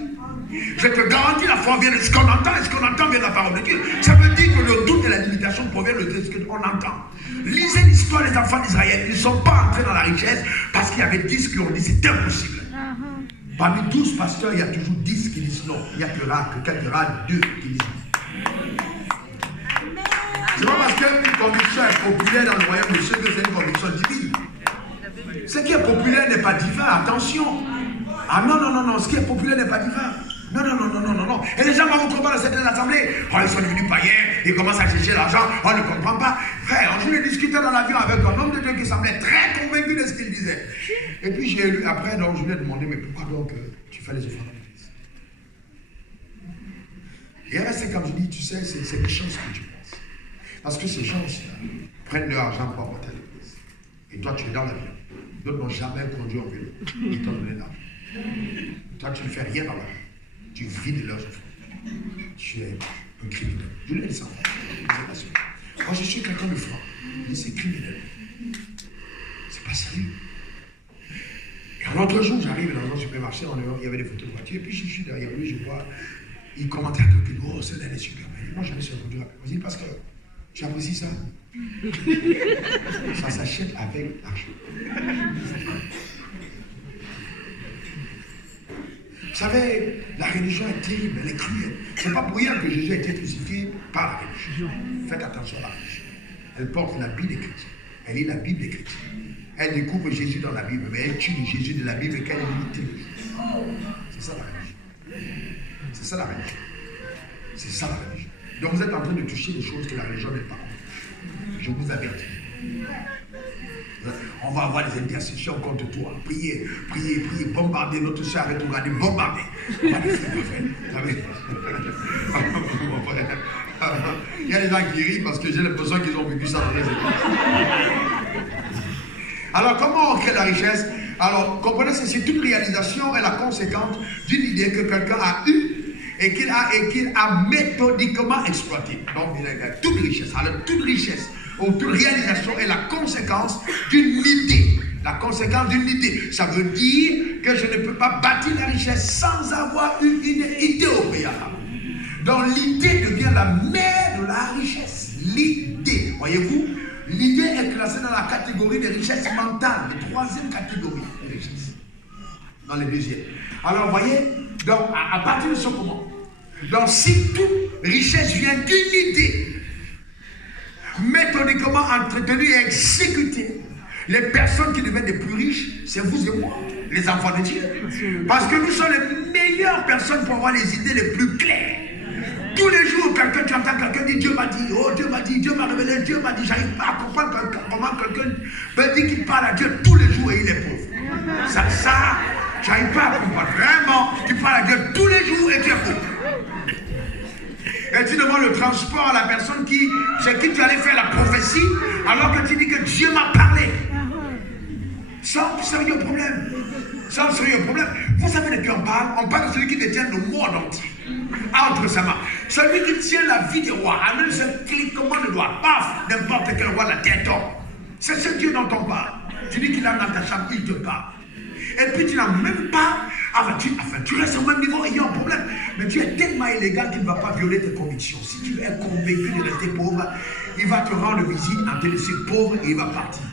Je te garantis, la foi vient de ce qu'on entend, et ce qu'on entend vient de la parole de Dieu. Ça veut dire que le doute et la limitation proviennent de ce qu'on entend. Lisez l'histoire des enfants d'Israël. Ils ne sont pas entrés dans la richesse parce qu'il y avait 10 qui ont dit c'est impossible. Parmi 12 pasteurs, il y a toujours 10 qui disent non. Il n'y a que quelques rares, 2 qui disent non. C'est pas parce qu'une conviction est populaire dans le royaume de Dieu que c'est une conviction divine. Ce qui est populaire n'est pas divin, attention. Ah non, ce qui est populaire n'est pas divin. Non. Et les gens vont vous comprendre dans cette assemblée. Oh, ils sont devenus païens, ils commencent à chercher l'argent, on ne comprend pas. Frère, je l'ai discuté dans l'avion avec un homme de Dieu qui semblait très convaincu de ce qu'il disait. Et puis j'ai lu après, donc je lui ai demandé, mais pourquoi donc tu fais les offrandes à l'église? Et elle restait comme je dis, tu sais, c'est des chances que tu penses. Parce que ces gens prennent leur argent pour apporter à l'église. Et toi, tu es dans l'avion. D'autres n'ont jamais conduit en vélo. Ils t'ont donné l'argent. Toi, tu ne fais rien dans la vie. Tu vides leurs offrandes. Tu es un criminel. Je lui ai dit ça. Moi, je suis quelqu'un de franc. Je dis, c'est criminel. C'est pas sérieux. Et un autre jour, j'arrive dans un supermarché, il y avait des photos de voitures, et puis je suis derrière lui, je vois, il commentait à calculer, oh, celle-là, elle est super belle. Moi, je me suis répondu rapidement. Je dis, parce que tu apprécies ça? Ça s'achète avec l'argent. Vous savez, la religion est terrible, elle est cruelle. C'est pas pour rien que Jésus a été crucifié par la religion. Faites attention à la religion. Elle porte l'habit des chrétiens. Elle lit la Bible des chrétiens. Elle découvre Jésus dans la Bible, mais elle tue le Jésus de la Bible et qu'elle imite. C'est ça la religion. C'est ça la religion. C'est ça la religion. Donc vous êtes en train de toucher des choses que la religion n'est pas. Je vous avertis. On va avoir des intercessions contre toi. Priez, priez, priez, bombardez. Notre soeur arrête de regarder, bombardez. On va les faire, il y a des gens qui rient parce que j'ai l'impression qu'ils ont vécu ça dans les écoles. Alors, comment on crée la richesse? Alors, comprenez, c'est une réalisation et la conséquence d'une idée que quelqu'un a eue et qu'il a méthodiquement exploitée. Donc, toute richesse. Alors, toute richesse ou toute réalisation est la conséquence d'une idée. La conséquence d'une idée. Ça veut dire que je ne peux pas bâtir la richesse sans avoir eu une idée au préalable. Donc, l'idée devient la mère de la richesse. L'idée, voyez-vous? L'idée est classée dans la catégorie des richesses mentales, la troisième catégorie des richesses. Dans les deuxièmes. Alors, vous voyez, donc, à partir de ce moment, donc si toute richesse vient d'une idée, méthodiquement entretenue et exécutée, les personnes qui deviennent les plus riches, c'est vous et moi, les enfants de Dieu. Parce que nous sommes les meilleures personnes pour avoir les idées les plus claires. Tous les jours, tu entends quelqu'un dire Dieu m'a dit, oh Dieu m'a dit, Dieu m'a révélé, Dieu m'a dit, j'arrive pas à comprendre comment quelqu'un peut dire qu'il parle à Dieu tous les jours et il est pauvre. Ça, j'arrive pas à comprendre. Vraiment, tu parles à Dieu tous les jours et tu es pauvre. Et tu demandes le transport à la personne chez qui tu allais faire la prophétie, alors que tu dis que Dieu m'a parlé. Sans sérieux problème. Sans sérieux problème. Vous savez de qui on parle? On parle de celui qui détient le monde entier entre sa main. Celui qui tient la vie des rois, à un seul cliquement de doigt, paf, n'importe quel roi de la terre tombe. C'est ce Dieu dont on parle. Tu dis qu'il a dans ta chambre, il te parle. Et puis tu n'as même pas, tu restes au même niveau, il y a un problème. Mais tu es tellement illégal qu'il ne va pas violer tes convictions. Si tu es convaincu de rester pauvre, il va te rendre visite en te laissant pauvre et il va partir.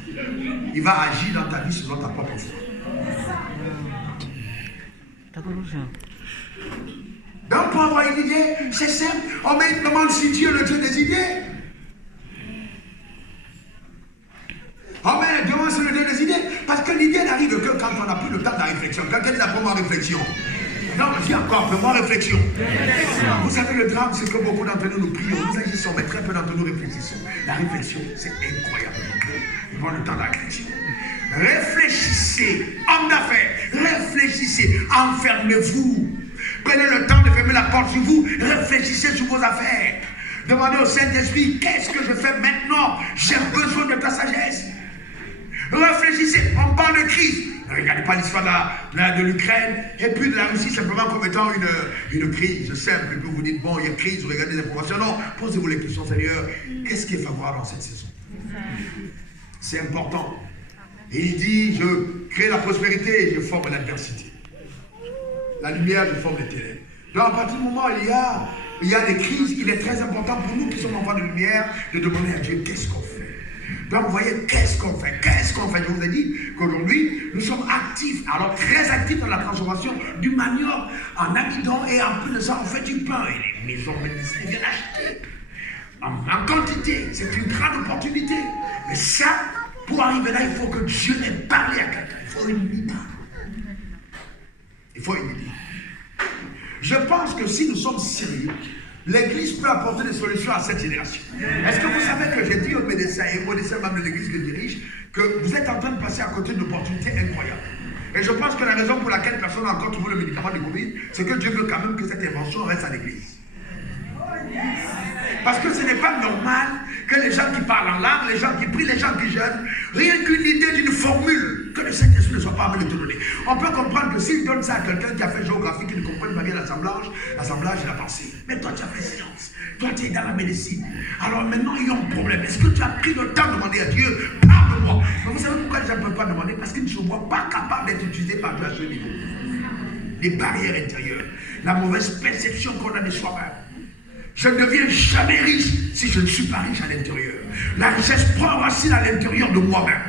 Il va agir dans ta vie selon ta propre foi. Donc pour avoir une idée, c'est simple. On me demande si Dieu est le Dieu des idées. On me demande si le Dieu des idées. Parce que l'idée n'arrive que quand on n'a plus le temps de la réflexion. Quand quelle est la première réflexion? Non, je dis encore, fais-moi réflexion. Vous savez, le drame, c'est que beaucoup d'entre nous prions, nous agissons, mais très peu d'entre nous réfléchissons. La réflexion, c'est incroyable. Nous avons le temps de la réflexion. Réfléchissez, homme d'affaires, réfléchissez, enfermez-vous. Prenez le temps de fermer la porte sur vous, réfléchissez sur vos affaires. Demandez au Saint-Esprit, qu'est-ce que je fais maintenant? J'ai besoin de ta sagesse. Réfléchissez, on parle de crise. Ne regardez pas l'histoire de l'Ukraine et puis de la Russie simplement comme étant une crise simple. Et puis vous dites, bon, il y a crise, vous regardez les informations. Non, posez-vous les questions, Seigneur, qu'est-ce qui est favorable dans cette saison? C'est important. Il dit, je crée la prospérité et je forme l'adversité. La lumière, je forme les ténèbres. Donc à partir du moment où il y a des crises, il est très important pour nous qui sommes enfants de lumière de demander à Dieu qu'est-ce qu'on fait. Donc vous voyez, qu'est-ce qu'on fait? Qu'est-ce qu'on fait? Je vous ai dit qu'aujourd'hui, nous sommes actifs, alors très actifs dans la transformation du manioc en amidon et en plus de ça, on fait du pain. Et les maisons médecines viennent acheter en quantité. C'est une grande opportunité. Mais ça, pour arriver là, il faut que Dieu ait parlé à quelqu'un. Il faut une idée. Il faut une idée. Je pense que si nous sommes sérieux, l'Église peut apporter des solutions à cette génération. Est-ce que vous savez que j'ai dit aux médecins et aux médecins même de l'Église que je dirige que vous êtes en train de passer à côté d'une opportunité incroyable. Et je pense que la raison pour laquelle personne n'a encore trouvé le médicament du Covid, c'est que Dieu veut quand même que cette invention reste à l'Église. Parce que ce n'est pas normal que les gens qui parlent en langue, les gens qui prient, les gens qui jeûnent, rien qu'une idée d'une formule, que le Saint-Esprit ne soit pas amené de te donner. On peut comprendre que s'il donne ça à quelqu'un qui a fait géographie, qui ne comprenne pas bien l'assemblage est la pensée. Mais toi, tu as fait science. Toi, tu es dans la médecine. Alors maintenant, il y a un problème. Est-ce que tu as pris le temps de demander à Dieu, parle-moi? Mais vous savez pourquoi les gens ne peuvent pas demander? Parce qu'ils ne se voient pas capables d'être utilisés par Dieu à ce niveau. Les barrières intérieures, la mauvaise perception qu'on a de soi-même. Je ne deviens jamais riche si je ne suis pas riche à l'intérieur. La richesse prend racine à l'intérieur de moi-même.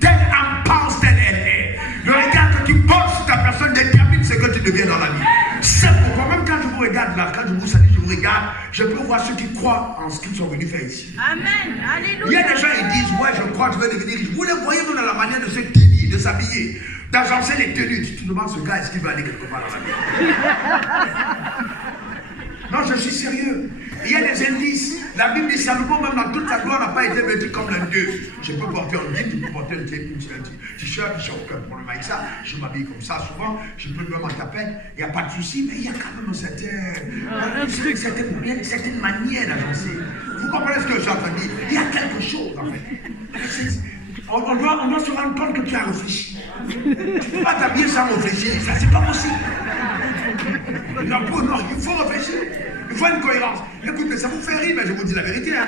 Telle en pense, telle elle est. Le regard que tu portes sur ta personne détermine ce que tu deviens dans la vie. C'est pourquoi même quand je vous regarde là, quand je vous salue, je vous regarde, je peux voir ceux qui croient en ce qu'ils sont venus faire ici. Amen. Alléluia. Il y a des gens qui disent, ouais, je crois, je vais devenir riche. Vous les voyez même dans la manière de se tenir, de s'habiller, d'agencer les tenues. Tu te demandes ce gars, est-ce qu'il va aller quelque part dans la vie? Non, je suis sérieux. Il y a des indices. La Bible dit Salomon, même dans toute sa gloire, n'a pas été vêtu comme l'un d'eux. Je peux porter un jean, je peux porter un t-shirt, je n'ai aucun problème avec ça. Je m'habille comme ça souvent, je peux même en tapette, il n'y a pas de souci, mais il y a quand même une certaine manière d'agencer. Vous comprenez ce que je suis en train de dire? Il y a quelque chose en fait. On doit se rendre compte que tu as réfléchi. Tu ne peux pas t'habiller sans réfléchir, ça c'est pas possible. Non, il faut réfléchir. Il faut une cohérence. Écoutez, ça vous fait rire, mais je vous dis la vérité. Hein.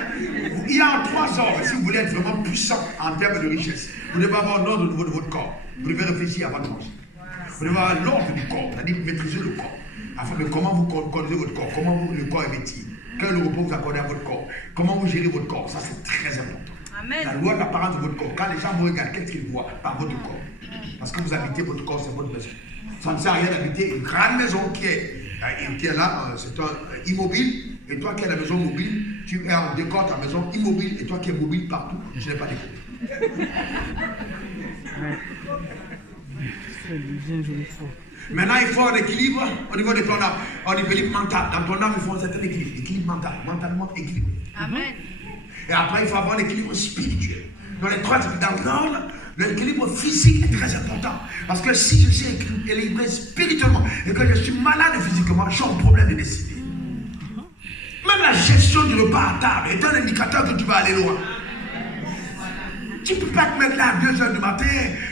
Il y a 3 ordres si vous voulez être vraiment puissant en termes de richesse. Vous devez avoir un ordre au niveau de votre corps. Vous devez réfléchir avant de manger. Vous devez avoir l'ordre du corps, c'est-à-dire maîtriser le corps. Afin de comment vous conduisez votre corps, comment le corps est vêtu, quel repos vous accordez à votre corps, comment vous gérez votre corps. Ça, c'est très important. Amen. La loi de l'apparence de votre corps. Quand les gens vous regardent, qu'est-ce qu'ils voient par votre corps? Parce que vous habitez votre corps, c'est votre maison. Ça ne sert à rien d'habiter une grande maison qui est là, c'est un immobile, et toi qui es à la maison mobile, tu es en décor ta maison immobile, et toi qui es mobile partout, tu n'es pas décoré. Maintenant, il faut un équilibre au niveau de ton âme, un équilibre mental. Dans ton âme, il faut un certain équilibre mental, mentalement équilibré. Amen. Et après, il faut avoir l'équilibre spirituel. Dans les 3 dans l'ordre, l'équilibre physique est très important. Parce que si je suis équilibré spirituellement et que je suis malade physiquement, j'ai un problème de décider. Même la gestion du repas à table est un indicateur que tu vas aller loin. Tu ne peux pas te mettre là à 2h du matin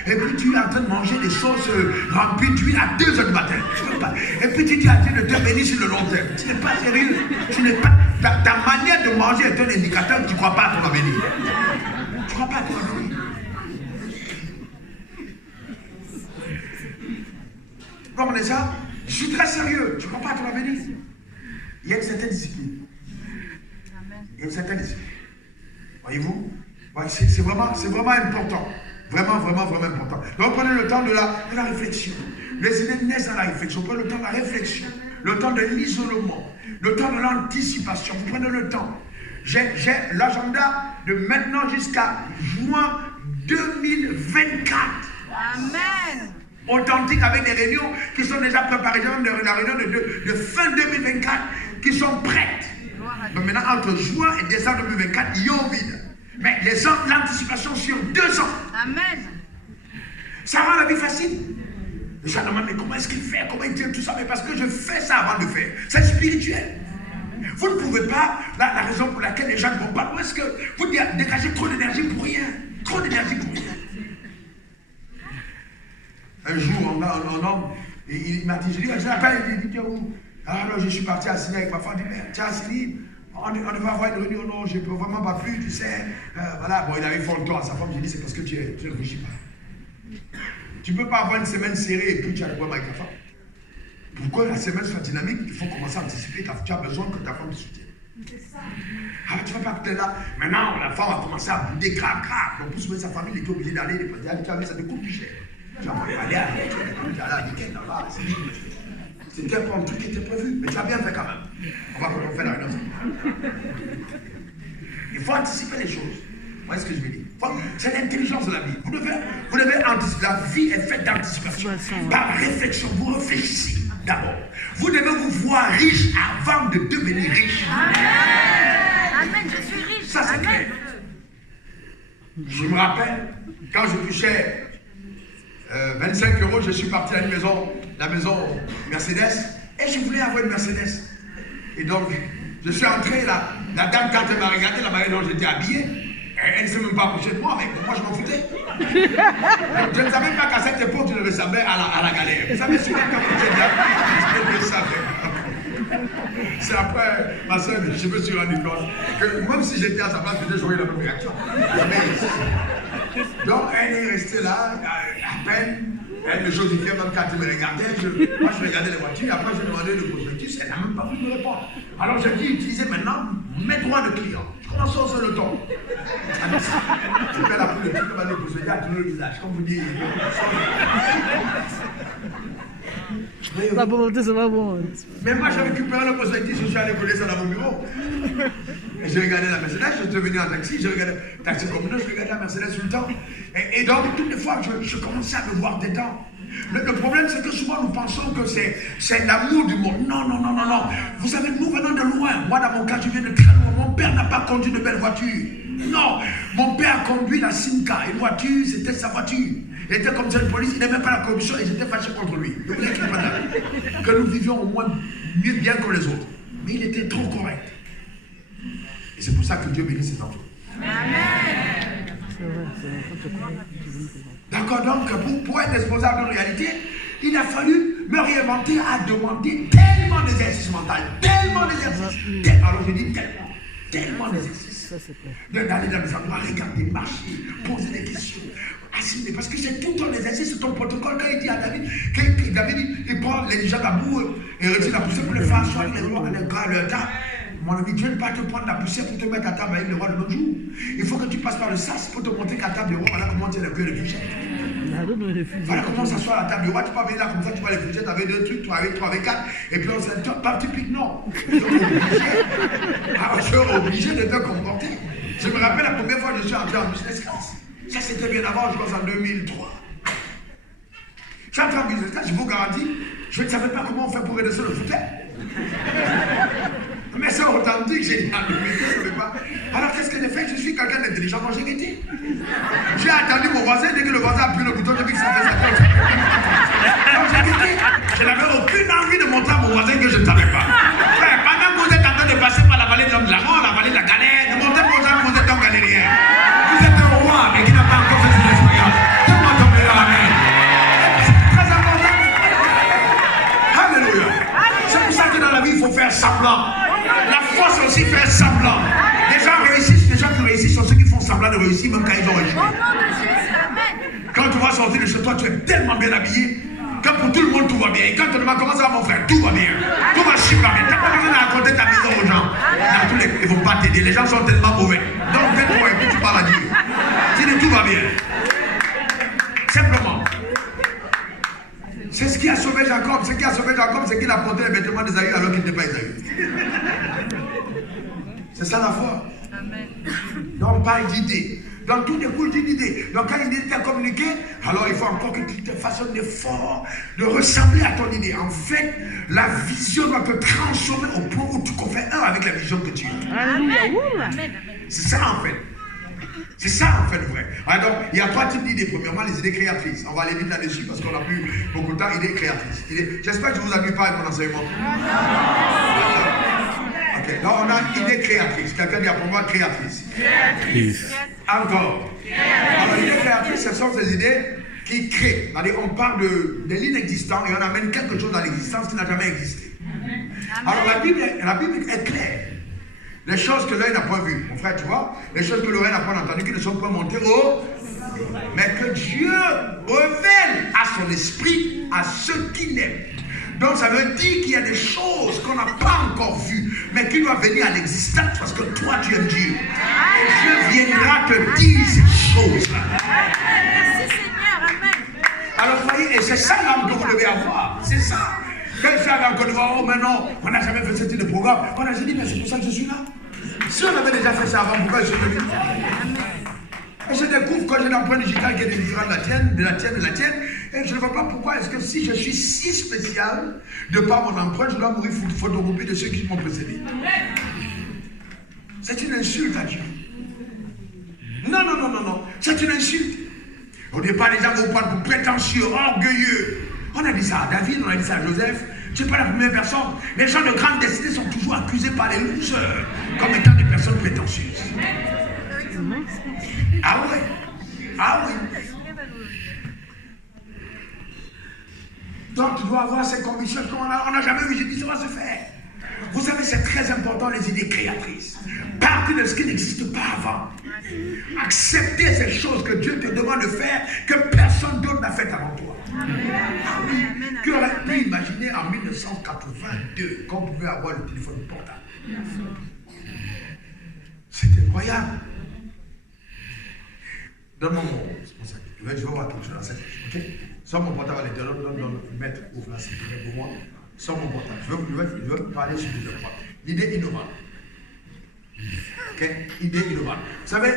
et puis tu es en train de manger des sauces remplies d'huile à 2h du matin. Tu peux pas. Et puis tu es en train de te bénir sur le long terme. Tu n'es pas sérieux. Tu n'es pas. Ta manière de manger est un indicateur que tu ne crois pas à ton avenir. Tu ne crois pas à ton avenir. Vous comprenez ça? Je suis très sérieux. Tu ne crois pas à ton avenir. Il y a une certaine discipline. Il y a une certaine discipline. Voyez-vous? Ouais, c'est vraiment important. Vraiment important. Donc prenez le temps de la réflexion. Les idées naissent dans la réflexion. Prenez le temps de la réflexion. Le temps de l'isolement. Le temps de l'anticipation. Vous prenez le temps. J'ai l'agenda de maintenant jusqu'à juin 2024. Amen. Authentique avec des réunions qui sont déjà préparées. J'ai la réunion de fin 2024 qui sont prêtes. Donc maintenant, entre juin et décembre 2024, il y a un vide. Mais l'anticipation sur 2 ans. Amen. Ça rend la vie facile. Les gens demandent, mais comment est-ce qu'il fait? Comment il tient tout ça? Mais parce que je fais ça avant de faire. C'est spirituel. Vous ne pouvez pas, la raison pour laquelle les gens ne vont pas, parce que vous dégagez trop d'énergie pour rien. Trop d'énergie pour rien. Un jour, un homme, il m'a dit, je l'appelle, il dit, tiens où? Alors je suis parti à Sydney avec ma femme, il dit, tiens Céline, on devait avoir une réunion, non, je ne peux vraiment pas plus, tu sais. Voilà, bon, il arrive fort le temps à sa femme, j'ai dit, c'est parce que tu ne réfléchis pas. Tu ne peux pas avoir une semaine serrée et puis tu as le problème avec ta femme. Pour que la semaine soit dynamique, il faut commencer à anticiper, tu as besoin que ta femme te soutienne. Ah, tu ne vas pas être là. Maintenant, la femme a commencé à bouder grave. Donc pour sauver sa famille, il était obligé d'aller, tu as vu, ça te coûte plus cher. Tu vas aller à la week-end, là, c'était pour un truc qui était prévu, mais tu as bien fait quand même. On va faire la réunion. Il faut anticiper les choses. Vous voyez ce que je veux dire? C'est l'intelligence de la vie. Vous devez anticiper. La vie est faite d'anticipation. Par réflexion, vous réfléchissez d'abord. Vous devez vous voir riche avant de devenir riche. Amen. Amen, je suis riche. Ça, c'est clair. Je me rappelle, quand je touchais 25 €, je suis parti à la maison Mercedes, et je voulais avoir une Mercedes. Et donc, je suis entré là, la dame, quand elle m'a regardé, la manière dont j'étais habillé, elle ne s'est même pas approchée de moi, mais moi je m'en foutais. Je ne savais pas qu'à cette époque, je ressemblais à la galère. Vous savez, souvent quand j'étais là, je ne savais. C'est après, ma soeur, je me suis rendu compte que même si j'étais à sa place, peut-être j'aurais eu la même réaction. Donc, elle est restée là, à peine. Elle me josifiait même quand elle me regardait. Moi, je regardais les voitures. Après, je demandais le prospectus. Elle n'a même pas voulu me répondre. Alors, j'ai dit, utilisez maintenant mes droits de client. Je commence à hausser le ton. Elle a pris le truc, elle m'a dit, le prospectus a tourné le visage. Comme vous dites. La volonté, c'est pas bon. Mais moi, j'ai récupéré le prospectus, je suis allé coller ça dans mon bureau. Et j'ai regardé la Mercedes, je suis venu en taxi, j'ai regardé le taxi communal, je regardais la Mercedes tout le temps. Et donc, toutes les fois, je commençais à me voir dedans. Le problème, c'est que souvent nous pensons que c'est l'amour du monde. Non, non, non, non, non. Vous savez, nous venons de loin. Moi, dans mon cas, je viens de très loin. Mon père n'a pas conduit de belle voiture. Non, mon père a conduit la Simca. Une voiture, c'était sa voiture. Il était comme ça, le police, il n'aimait pas la corruption et j'étais fâché contre lui. Ne vous inquiétez pas que nous vivions au moins mieux bien que les autres. Mais il était trop correct. Et c'est pour ça que Dieu bénit ses enfants. Amen. D'accord, donc pour être responsable de réalité, il a fallu me réinventer à demander tellement d'exercices mentaux, tellement d'exercices. Alors je dis tellement d'exercices. D'aller dans les endroits, regarder, marcher, poser des questions, assumer. Parce que c'est tout le temps l'exercice, c'est ton protocole. Quand il dit à David, il prend les gens à bout et retire la poussière pour le faire asseoir les rois, les gars, le tas. Mon ami, Dieu ne va pas te prendre la poussière pour te mettre à table avec le roi le même jour. Il faut que tu passes par le sas pour te montrer qu'à table du roi, voilà comment tu es le vieux réfugié. Voilà comment s'asseoir à la table du roi. Tu peux venir là comme ça, tu vas les réfugiés, tu avais 2 trucs, tu avais 3, avec 4, et puis on s'est dit, pas typique, non. Je suis obligé de te comporter. Je me rappelle la première fois que je suis entré en business class. Ça, c'était bien avant, je pense en 2003. Je suis entré en business class, je vous garantis, je ne savais pas comment on fait pour redescendre le fauteuil. Mais c'est authentique, j'ai dit, je ne savais pas. Alors qu'est-ce que j'ai fait? Je suis quelqu'un d'intelligent quand j'ai guetté. J'ai attendu mon voisin, dès que le voisin a appuyé le bouton, j'ai vu que ça fait sa cloche. Quand j'ai guetté, je n'avais aucune envie de montrer à mon voisin que je ne savais pas. Frère, pendant que vous êtes en train de passer par la vallée de l'homme de la mort, la vallée de la galère, ne montez pas aux gens que vous êtes un galérien. Vous êtes un roi, mais qui n'a pas encore fait son expérience. Tout le monde tombe là, amen. C'est très important. Alléluia. C'est pour ça que dans la vie, il faut faire semblant. La force aussi faire semblant. Les gens réussissent, les gens qui réussissent sont ceux qui font semblant de réussir même quand ils ont réussi. Quand tu vas sortir de chez toi, tu es tellement bien habillé que pour tout le monde tout va bien. Et quand tu demandes comment ça va mon frère, tout va bien. Tout va super bien. Tu n'as pas besoin de raconter ta maison aux gens. Ils ne vont pas t'aider. Les gens sont tellement mauvais. Donc fais-toi et puis tu parles à Dieu. Tu dis tout va bien. Simplement. C'est ce qui a sauvé Jacob. Ce qui a sauvé Jacob, c'est qu'il a porté les vêtements d'Ésaü alors qu'il n'était pas Ésaü. C'est ça la foi. Donc on parle d'idées. Donc tout découle d'une idée. Donc quand une idée t'a communiqué, alors il faut encore que tu te fasses un effort de ressembler à ton idée. En fait, la vision doit te transformer au point où tu confais un avec la vision que tu as. Amen. C'est ça en fait. C'est ça en fait le vrai. Alors, donc, il y a 3 types d'idées. Premièrement, les idées créatrices. On va aller vite là-dessus parce qu'on n'a plus beaucoup de temps. Idées créatrices. J'espère que je ne vous amuse pas avec mon enseignement. Ok, donc on a idées créatrices. Quelqu'un dit pour moi créatrice. Créatrice. Encore. Alors, idées créatrices, ce sont ces idées qui créent. On parle de l'inexistant et on amène quelque chose dans l'existence qui n'a jamais existé. Alors, la Bible est claire. Les choses que l'œil n'a pas vues, mon frère, tu vois, les choses que l'oreille n'a pas entendues, qui ne sont pas montées mais que Dieu révèle à son esprit à ceux qui l'aiment. Donc ça veut dire qu'il y a des choses qu'on n'a pas encore vues, mais qui doivent venir à l'existence parce que toi tu aimes Dieu. Et Dieu viendra te dire ces choses-là. Merci Seigneur, amen. Alors vous voyez, et c'est ça l'âme que vous devez avoir, c'est ça. Quelqu'un avait encore dit, oh mais non, on n'a jamais fait ce type de programme. On a dit, mais c'est pour ça que je suis là. Si on avait déjà fait ça avant, pourquoi je suis venu? Et je découvre quand j'ai une empreinte digitale qui est différente de la tienne, et je ne vois pas pourquoi est-ce que si je suis si spécial, de par mon empreinte, je dois mourir photocopie de ceux qui m'ont précédé. C'est une insulte à Dieu. Non, non, non, non, non, c'est une insulte. Au départ, les gens vous parlent pour prétentieux, orgueilleux. On a dit ça à David, on a dit ça à Joseph. Je ne suis pas la première personne. Les gens de grande destinée sont toujours accusés par les losers comme étant des personnes prétentieuses. Ah oui. Ah oui. Donc tu dois avoir ces convictions qu'on n'a jamais vu. J'ai dit ça va se faire. Vous savez, c'est très important les idées créatrices. Partir de ce qui n'existe pas avant. Accepter ces choses que Dieu te demande de faire que personne d'autre n'a fait avant toi. Ah oui. Qui aurait pu imaginer en 1982 qu'on pouvait avoir le téléphone portable? C'est incroyable. Donne-moi mon responsable. Je vais voir quelque chose dans cette fiche. Ok? Sors mon portable à l'intérieur, donne le maître, ouvre là, c'est pour moi. Sors mon portable. Je veux parler sur plusieurs points. L'idée innovante. Ok? Idée innovante. Vous savez,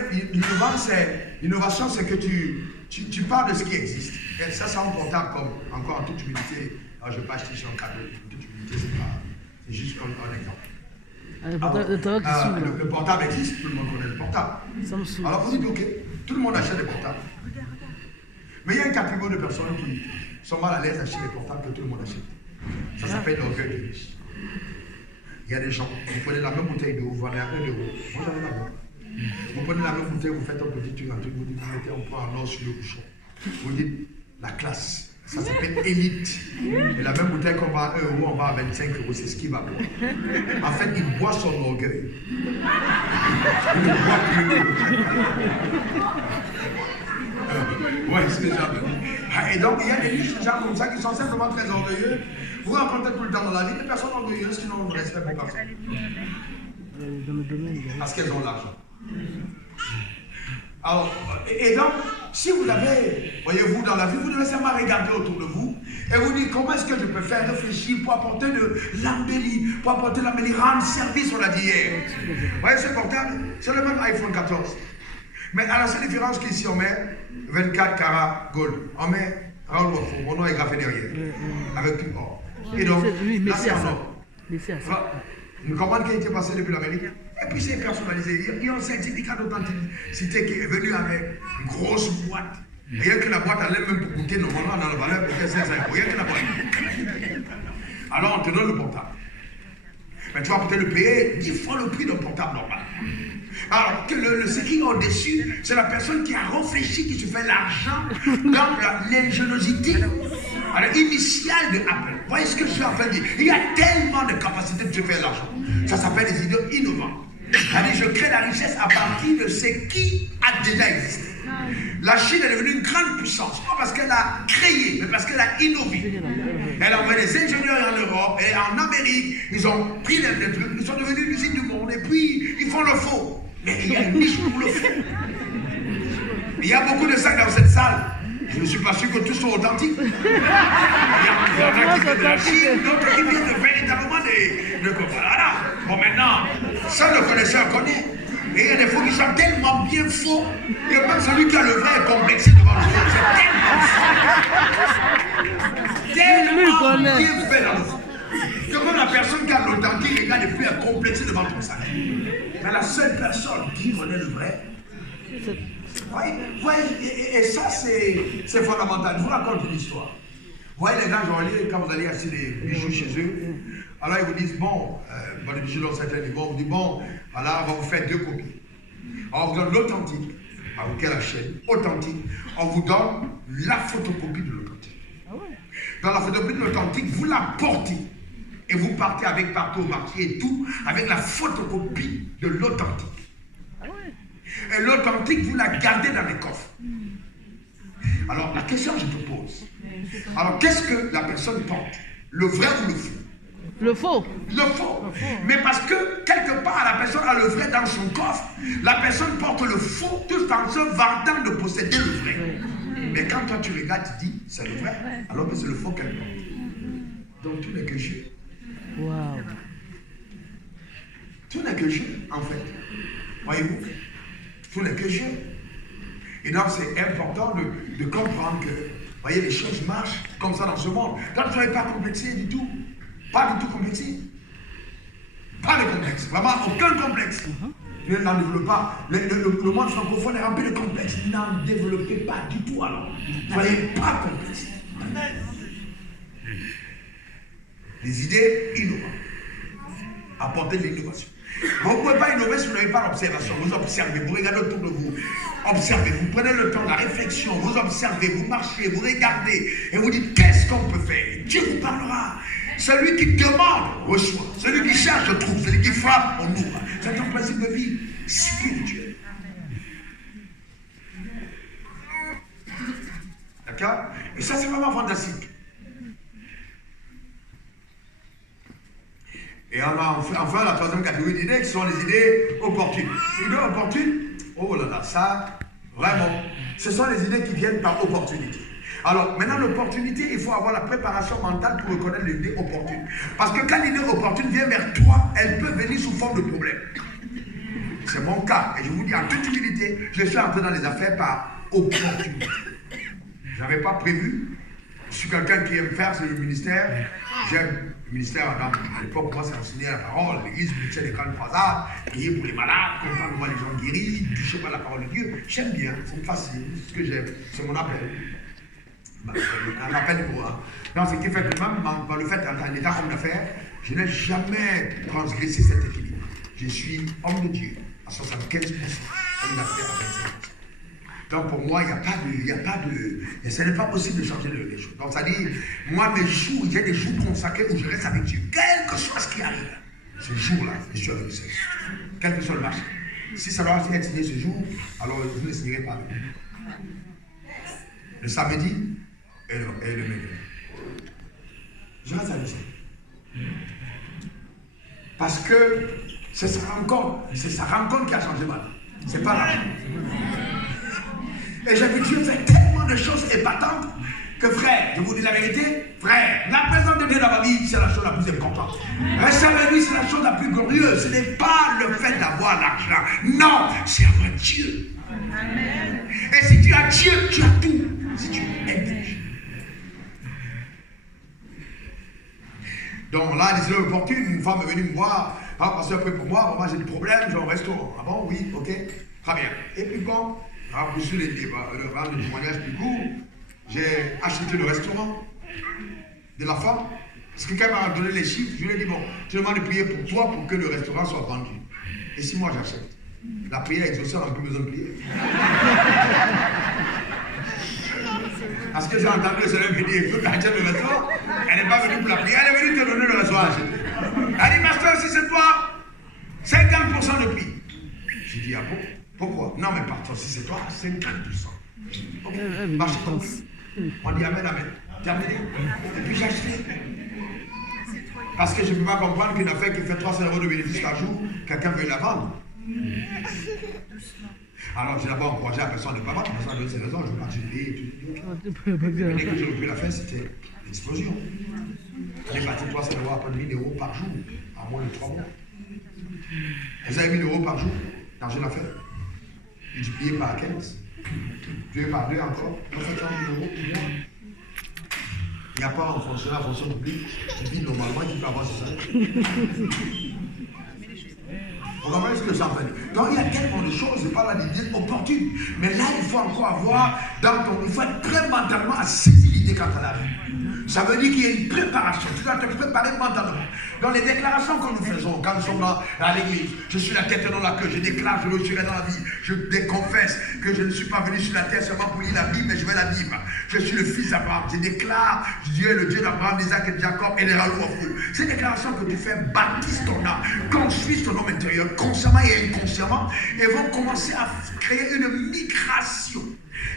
l'innovation, c'est que tu parles de ce qui existe. Et ça, c'est un portable comme, encore en toute humilité. Alors, je ne vais pas acheter sur un cadeau. En toute humilité, c'est juste un exemple. Alors, le portable existe, tout le monde connaît le portable. Alors, vous dites, ok, tout le monde achète des portables. Mais il y a une catégorie de personnes qui sont mal à l'aise d'acheter des portables que tout le monde achète. Ça s'appelle l'orgueil de riche. Il y a des gens, vous prenez la même bouteille d'eau, vous vendez à 1 euro. Moi, j'en ai la même. Vous prenez la même bouteille, vous faites un petit truc, vous dites, vous mettez un point en or sur le bouchon. Vous dites, la classe. Ça s'appelle élite. Et la même bouteille qu'on vend à 1 euro, on vend à 25 euros. C'est ce qu'il va boire. En fait, il boit son orgueil. Il ne boit plus. Ouais, c'est déjà dit. Et donc, il y a des gens comme ça qui sont simplement très orgueilleux. Vous rencontrez tout le temps dans la vie des personnes orgueilleuses qui n'ont de respect pour personne. Parce qu'elles ont l'argent. Alors, et donc, si vous avez, voyez-vous, dans la vie, vous devez seulement regarder autour de vous et vous dire comment est-ce que je peux faire réfléchir pour apporter de l'embellie, rendre service, on l'a dit hier. Vous voyez ce portable, c'est le même iPhone 14. Mais à la seule différence qu'ici on met 24 carats gold. On met Raoul Watford, mon nom est gravé derrière, avec du or. Et donc, là c'est en or. Une commande qui a été passée depuis l'Amérique. Et puis c'est personnalisé. Il y a un certificat d'authenticité qui est venu avec une grosse boîte. Rien que la boîte allait même pour coûter normalement dans la valeur de 500 euros. Rien que la boîte. Alors on te donne le portable. Mais tu vas peut-être le payer 10 fois le prix d'un portable normal. Alors que ce qui est au-dessus, c'est la personne qui a réfléchi, qui se fait l'argent dans l'ingéniosité initiale de Apple. Vous voyez ce que je suis en train de dire? Il y a tellement de capacités de se faire l'argent. Ça s'appelle des idées innovantes. C'est-à-dire, je crée la richesse à partir de ce qui a déjà existé. La Chine est devenue une grande puissance, pas parce qu'elle a créé, mais parce qu'elle a innové. Elle a envoyé des ingénieurs en Europe et en Amérique. Ils ont pris les trucs, ils sont devenus l'usine du monde et puis ils font le faux. Mais il y a une niche pour le faux. Il y a beaucoup de ça dans cette salle. Je ne suis pas sûr que tous sont authentiques. Il y en a qui viennent de la Chine, d'autres qui viennent de véritablement de voilà. Bon, maintenant, ça le connaisseur connaît. Et il y a des faux qui sont tellement bien faux que même celui qui a le vrai est complexé devant le faux. C'est tellement bien fait dans le faux. Que même la personne qui a l'authentique regarde et puis est complexée devant ton sac. Mais la seule personne qui connaît le vrai, voyez, et ça c'est fondamental. Je vous raconte une histoire. Vous voyez les gens joailliers, quand vous allez acheter des bijoux chez eux, alors ils vous disent, bon, les bijoux dans certains niveaux, on vous dit, bon, alors on va vous faire 2 copies. Alors on vous donne l'authentique, avec la chaîne, authentique, on vous donne la photocopie de l'authentique. Dans la photocopie de l'authentique, vous la portez. Et vous partez avec partout au marché et tout, avec la photocopie de l'authentique. Et l'authentique, vous la gardez dans les coffres. Alors, la question que je te pose, alors qu'est-ce que la personne porte? Le vrai ou le faux? Le faux. Le faux. Mais parce que, quelque part, la personne a le vrai dans son coffre, la personne porte le faux tout en se vantant de posséder le vrai. Mais quand toi tu regardes, tu dis, c'est le vrai, alors que c'est le faux qu'elle porte. Donc, tout n'est que jeu. Wow. Tout n'est que jeu, en fait. Voyez-vous? Tout n'est que jeu. Et donc, c'est important de comprendre que, voyez, les choses marchent comme ça dans ce monde. Quand vous n'avez pas complexé du tout, pas du tout complexé. Pas de complexe, vraiment aucun complexe. Ne n'en développez pas. Le monde francophone est rempli de complexes. N'en développez pas du tout alors. Soyez pas complexe. Des idées innovantes. Apportez de l'innovation. Vous ne pouvez pas innover si vous n'avez pas l'observation. Vous observez, vous regardez autour de vous. Observez, vous prenez le temps, la réflexion, vous observez, vous marchez, vous regardez et vous dites qu'est-ce qu'on peut faire. Dieu vous parlera. Celui qui demande reçoit. Celui qui cherche trouve. Celui qui frappe, on ouvre. C'est un principe de vie spirituel. D'accord? Et ça, c'est vraiment fantastique. Et on a enfin la troisième catégorie d'idées qui sont les idées opportunes. Les idées opportunes, oh là là, ça, vraiment, ce sont les idées qui viennent par opportunité. Alors, maintenant, l'opportunité, il faut avoir la préparation mentale pour reconnaître l'idée opportune. Parce que quand l'idée opportune vient vers toi, elle peut venir sous forme de problème. C'est mon cas. Et je vous dis en toute humilité, je suis entré dans les affaires par opportunité. Je n'avais pas prévu. Je suis quelqu'un qui aime faire, c'est le ministère. J'aime le ministère. À l'époque, moi, c'est enseigner la parole. L'église, je mettais les grandes croisades, prier pour les malades, comprendre comment les gens guéris, toucher par la parole de Dieu. J'aime bien, c'est facile, c'est ce que j'aime. C'est mon appel. Un appel pour moi. Non, ce qui fait que même dans le fait d'être un état homme d'affaires, je n'ai jamais transgressé cet équilibre. Je suis homme de Dieu à 75%, homme d'affaires à 25%. Donc pour moi, il n'y a pas de... Ce n'est pas possible de changer les choses. Donc ça dit, moi, mes jours, il y a des jours consacrés où je reste avec Dieu. Quel que soit ce qui arrive, ce jour-là, je suis avec le Seigneur. Quel que soit le marché. Si ça doit être signé ce jour, alors je ne le signerai pas. Le samedi et le mercredi. Je reste avec ça. Parce que c'est sa rencontre qui a changé ma vie. C'est pas l'argent. Et j'ai vu Dieu faire tellement de choses épatantes que frère, je vous dis la vérité, frère, la présence de Dieu dans ma vie, c'est la chose la plus importante. Rester avec lui, c'est la chose la plus glorieuse. Ce n'est pas le fait d'avoir l'argent. Non, c'est avoir Dieu. Amen. Et si tu as Dieu, tu as tout. Si tu aimes Dieu. Donc là, les heures opportunes, une femme est venue me voir. Ah, parce que après pour moi j'ai des problèmes, j'ai un restaurant. Ah bon, oui, ok, très bien. Et puis bon, pour suivre le témoignage plus court, j'ai acheté le restaurant de la femme. Parce que quand elle m'a donné les chiffres, je lui ai dit, bon, je demande de prier pour toi pour que le restaurant soit vendu. Et si moi j'achète, la prière est exaucée, on n'a plus besoin de prier. Parce que j'ai entendu le Seigneur me dire, écoute, achète le restaurant. Elle n'est pas venue pour la prière, elle est venue te donner le restaurant à acheter. Elle dit, pasteur, si c'est toi, 50% de prix. J'ai dit, ah bon? Pourquoi? Non, mais pardon, si c'est toi, 50%. Ok, marche ton prix. On dit amen, amen. Terminé. Et puis j'ai acheté. Parce que je ne peux pas comprendre qu'une affaire qui fait 300 € de bénéfice par jour, quelqu'un veuille la vendre. Alors j'ai d'abord encouragé la personne de ne pas vendre, la personne a donné ses raisons, je ne veux pas te payer et tout. Mais dès que j'ai repris la fin, c'était une explosion. J'ai bâti 300 € à peu de 1 000 € par jour, en moins de 3 mois. Vous avez 1 000 € par jour dans une affaire. Multiplié par 15, tué par 2 encore, on fait 30 000 € pour moi. Il n'y a pas un fonctionnaire, fonction publique qui vit normalement qui peut avoir ce salaire. Vous comprenez ce que j'en fais? Donc il y a tellement de choses, je parle d'idées opportunes. Mais là, il faut encore avoir il faut être très mentalement à saisir l'idée quand elle arrive. Ça veut dire qu'il y a une préparation. Tu dois te préparer mentalement. Dans les déclarations que nous faisons, quand nous sommes là à l'église, je suis la tête et non la queue, je déclare, je le serai dans la vie. Je déconfesse que je ne suis pas venu sur la terre seulement pour lire la Bible, mais je vais la vivre. Je suis le fils d'Abraham. Je déclare, Dieu est le Dieu d'Abraham, d'Isaac et de Jacob et les ralous au feu. Ces déclarations que tu fais bâtissent ton âme, construisent ton homme intérieur, consciemment et inconsciemment, et vont commencer à créer une migration.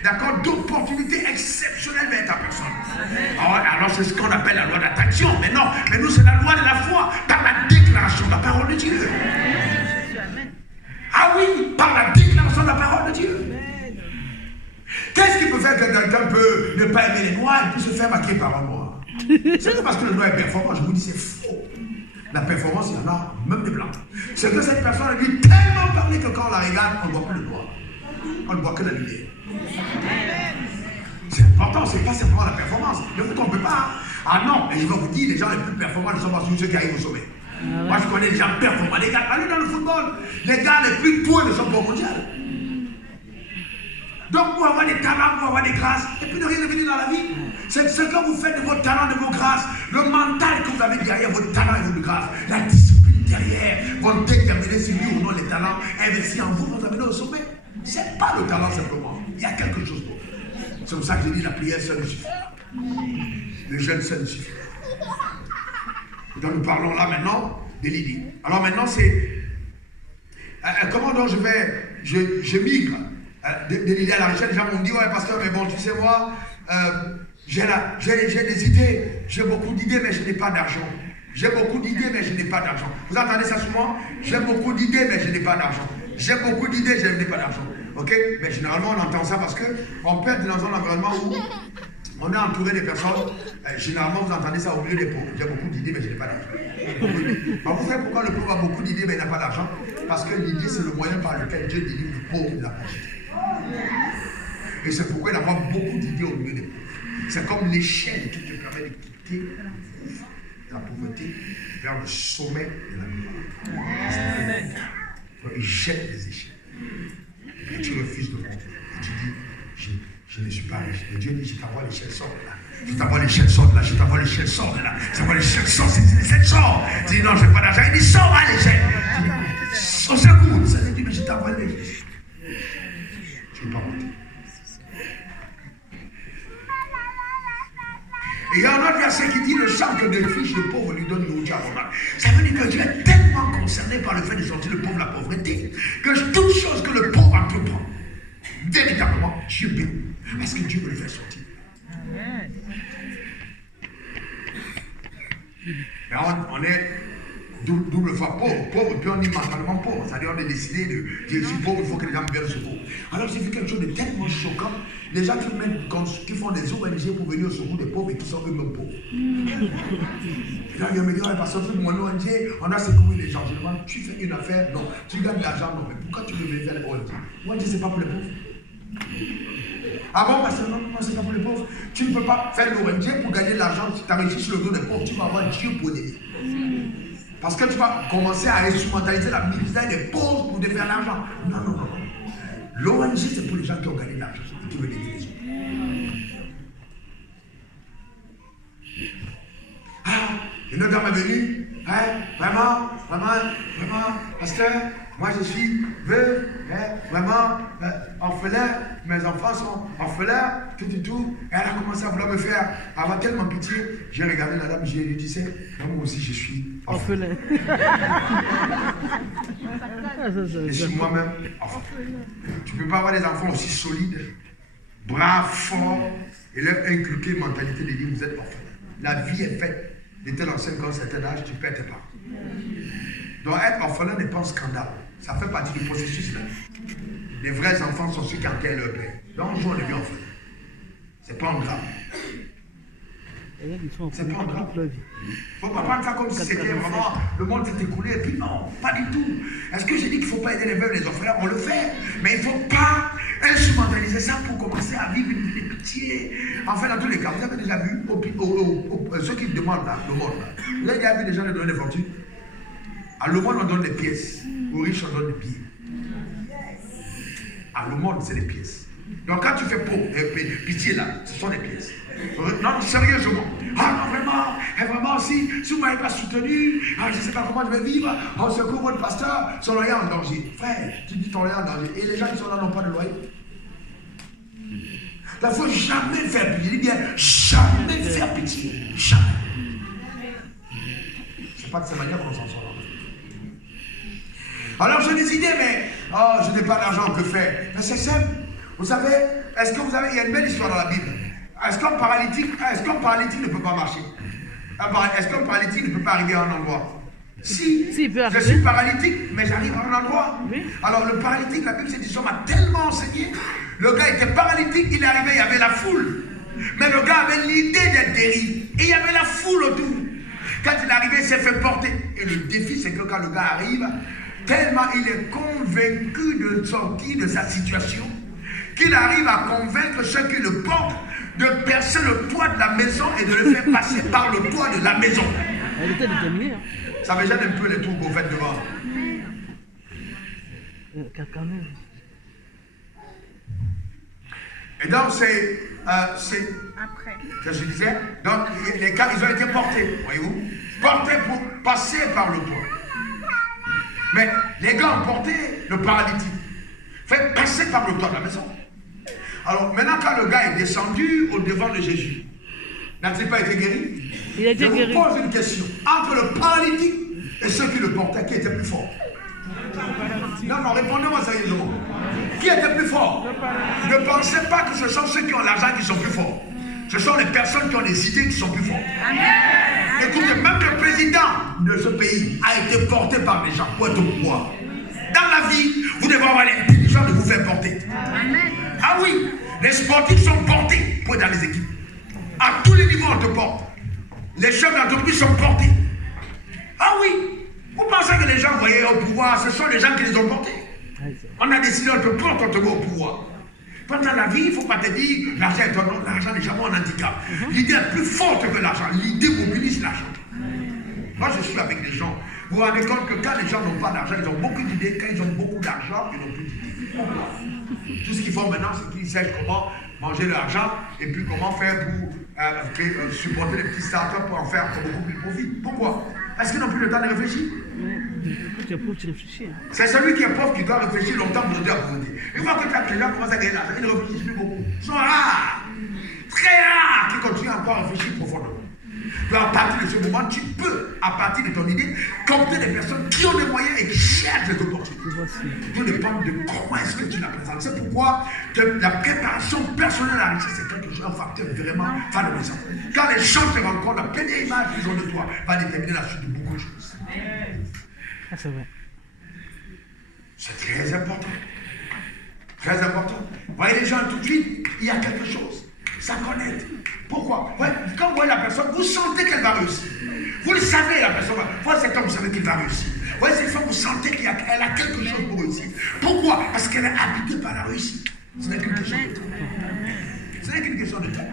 D'accord, d'opportunités exceptionnelles vers ta personne. Alors c'est ce qu'on appelle la loi d'attraction. Mais non, mais nous c'est la loi de la foi, par la déclaration de la parole de Dieu. Ah oui, par la déclaration de la parole de Dieu. Qu'est-ce qui peut faire que quelqu'un peut ne pas aimer les noirs et puis se faire maquiller par un noir? C'est pas parce que le noir est performant, je vous dis c'est faux. La performance, il y en a, même des blancs. C'est que cette personne a dit tellement parler que quand on la regarde, on ne voit plus le noir. On ne voit que la lumière. C'est important, c'est pas simplement la performance. Ne vous trompez pas. Ah non, mais je vais vous dire, les gens les plus performants ne sont pas ceux qui arrivent au sommet. Moi je connais des gens performants, les gars, allez dans le football, les gars les plus doués ne sont pas au mondial. Donc pour avoir des talents, pour avoir des grâces, et puis de rien devenir dans la vie, c'est ce que vous faites de vos talents, de vos grâces, le mental que vous avez derrière vos talents et vos grâces, la discipline derrière, vont déterminer si oui ou non les talents investis en vous vont amener au sommet. C'est pas le talent simplement, il y a quelque chose d'autre. C'est pour ça que je dis la prière seule ne suffit pas. Le jeûne seul ne suffit pas. Donc nous parlons là maintenant de l'idée. Alors maintenant c'est comment donc je migre de l'idée à la richesse. Les gens m'ont dit ouais pasteur mais bon tu sais moi j'ai des idées, j'ai beaucoup d'idées mais je n'ai pas d'argent. J'ai beaucoup d'idées mais je n'ai pas d'argent. Vous entendez ça souvent? J'ai beaucoup d'idées mais je n'ai pas d'argent. J'ai beaucoup d'idées, je n'ai pas d'argent. Ok? Mais généralement, on entend ça parce qu'on peut être dans un environnement où on est entouré des personnes. Généralement, vous entendez ça au milieu des pauvres. J'ai beaucoup d'idées, mais je n'ai pas d'argent. Alors, vous savez pourquoi le pauvre a beaucoup d'idées, mais il n'a pas d'argent? Parce que l'idée, c'est le moyen par lequel Dieu délivre le pauvre de la pauvreté. Et c'est pourquoi il a beaucoup d'idées au milieu des pauvres. c'est comme l'échelle qui te permet de quitter la pauvreté vers le sommet de la gloire. Donc, il jette les échelles. Et tu refuses de monter. Et tu dis, je ne suis pas riche. Et Dieu dit, je t'envoie l'échelle, sort de là. Je t'envoie l'échelle, sort de là. Je t'envoie l'échelle, sort de là. Je t'envoie l'échelle, sort. C'est sort. Tu dis, non, je n'ai pas d'argent. Il dit, sort à l'échelle. Au secours. Ça veut dire, mais je t'envoie l'échelle. Tu ne peux pas monter. Et il y a un autre verset qui dit, le sang que des fiches de pauvres lui donne nourriture abondante. Ça veut dire que Dieu est tellement concerné par le fait de sortir le pauvre de la pauvreté, que toute chose que le pauvre entreprend, véritablement, Dieu bénit. Parce que Dieu veut le faire sortir. Et on est double fois pauvre, puis on est mentalement pauvre. C'est-à-dire on est décidé de dire, je suis pauvre, il faut que les gens me viennent au secours. Alors j'ai vu quelque chose de tellement choquant. Les gens qui font des ONG pour venir au secours des pauvres et qui sont eux-mêmes pauvres. Les gens viennent me dire, parce que mon ONG, on a secoué les gens. Je demande, tu fais une affaire? Non. Tu gagnes de l'argent? Non. Mais pourquoi tu veux faire les ONG? ONG, c'est pas pour les pauvres. Ah bon, parce que non, c'est pas pour les pauvres. Tu ne peux pas faire l'ONG pour gagner de l'argent. Si tu enrichis sur le dos des pauvres, tu vas avoir Dieu pour t'aider. Parce que tu vas commencer à instrumentaliser la misère des pauvres pour te faire l'argent. Non. L'ONG, c'est pour les gens qui ont gagné de l'argent et qui veulent aider les autres. Ah, une autre dame est venue. Hein, vraiment, pasteur, moi je suis veuve, vraiment orphelin, mes enfants sont orphelins, tout. Et elle a commencé à vouloir me faire avoir tellement pitié. J'ai regardé la dame, j'ai dit, tu sais, moi aussi je suis orphelin. Je suis moi-même orphelin. Tu ne peux pas avoir des enfants aussi solides, braves, forts, et leur inculquer une mentalité de dire vous êtes orphelin. La vie est faite. De tel ancien quand un certain âge, tu perds tes parents. Donc être orphelin n'est pas un scandale. Ça fait partie du processus là. Les vrais enfants sont ceux qui enterrent leur père. Donc un jour on devient orphelin. C'est pas un drame. C'est pas un drame. Il ne faut pas prendre ça comme si c'était vraiment le monde s'est écoulé. Et puis non, pas du tout. Est-ce que j'ai dit qu'il ne faut pas aider les veuves et les orphelins? On le fait. Mais il ne faut pas instrumentaliser ça pour commencer à vivre une vie de pitié. Enfin, dans tous les cas, vous avez déjà vu ceux qui demandent là, le monde. Vous avez déjà vu des gens qui donnent des fortunes? À le monde, on donne des pièces. Aux riches, on donne des billets. À le monde, c'est des pièces. Donc quand tu fais pitié là, ce sont des pièces. Non, sérieusement. Ah non, vraiment, si vous ne m'avez pas soutenu, je ne sais pas comment je vais vivre, on secoue votre pasteur, son loyer en danger. Frère, tu dis ton loyer en danger. Et les gens qui sont là n'ont pas de loyer. Il ne faut jamais faire pitié. Je dis bien, jamais faire pitié. Jamais. Ce n'est pas de cette manière qu'on s'en sort. Alors j'ai des idées, mais je n'ai pas d'argent, que faire? Mais c'est simple. Vous savez, est-ce que vous avez, il y a une belle histoire dans la Bible. Est-ce qu'un paralytique ne peut pas marcher? Est-ce qu'un paralytique ne peut pas arriver à un endroit? Si, je suis paralytique, mais j'arrive à un endroit. Oui. Alors le paralytique, la Bible, cette histoire m'a tellement enseigné. Le gars était paralytique, il est arrivé, il y avait la foule. Mais le gars avait l'idée d'être guéri. Et il y avait la foule autour. Quand il est arrivé, il s'est fait porter. Et le défi, c'est que quand le gars arrive, tellement il est convaincu de sortir de sa situation, qu'il arrive à convaincre ceux qui le portent de percer le toit de la maison et de le faire passer par le toit de la maison. Elle était déterminée. Ça me gêne un peu les trucs qu'on fait devant. Et donc c'est après. Que je disais, donc les gars, ils ont été portés, voyez-vous, portés pour passer par le toit. Mais les gars ont porté le paralytique, fait passer par le toit de la maison. Alors maintenant, quand le gars est descendu au devant de Jésus, n'a-t-il pas été guéri? Il a été guéri. Je vous pose une question. Entre le paralytique et ceux qui le portaient, qui était plus fort? Non, répondez-moi sérieusement. Qui était plus fort? Ne pensez pas que ce sont ceux qui ont l'argent qui sont plus forts. Ce sont les personnes qui ont des idées qui sont plus fortes. Écoutez, même le président de ce pays a été porté par des gens pour être au pouvoir. Dans la vie, vous devez avoir l'intelligence de vous faire porter. Ah oui, les sportifs sont portés pour être dans les équipes. À tous les niveaux, on te porte. Les chefs d'entreprise sont portés. Ah oui, vous pensez que les gens voyaient au pouvoir, ce sont les gens qui les ont portés. On a décidé, on te porte, on te met au pouvoir. Pendant la vie, il ne faut pas te dire l'argent est un l'argent n'est jamais un handicap. L'idée est plus forte que l'argent. L'idée mobilise l'argent. Moi, je suis avec des gens. Vous vous rendez compte que quand les gens n'ont pas d'argent, ils ont beaucoup d'idées. Quand ils ont beaucoup d'argent, ils n'ont plus d'idées. Tout ce qu'ils font maintenant, c'est qu'ils sachent comment manger de l'argent et puis comment faire pour supporter les petits startups pour en faire beaucoup plus de profit. Pourquoi? Parce qu'ils n'ont plus le temps de réfléchir. Tu es pauvre, tu réfléchis. C'est celui qui est pauvre qui doit réfléchir longtemps pour dire à pauvreté. Une fois que les gens commencent à gagner l'argent, ils ne réfléchissent plus beaucoup. Ils sont rares, très rares, qui continuent encore à réfléchir profondément. Donc à partir de ce moment, tu peux, à partir de ton idée, compter des personnes qui ont des moyens et qui cherchent des opportunités. Tout dépend de comment est-ce que tu la présentes. C'est pourquoi la préparation personnelle à la richesse, c'est quelque chose, un facteur vraiment valorisant. Quand les gens te rencontrent, la première image qu'ils ont de toi va déterminer la suite de beaucoup de choses. Ah, c'est vrai. C'est très important. Très important. Vous voyez les gens tout de suite, il y a quelque chose. Ça connecte. Pourquoi? Ouais, quand vous voyez la personne, vous sentez qu'elle va réussir. Vous le savez, la personne va. Vous voyez cet homme, vous savez qu'il va réussir. Vous voyez cette femme, vous sentez qu'elle a quelque chose pour réussir. Pourquoi? Parce qu'elle est habitée par la réussite. Ce n'est qu'une question de temps. Ce n'est qu'une question de temps.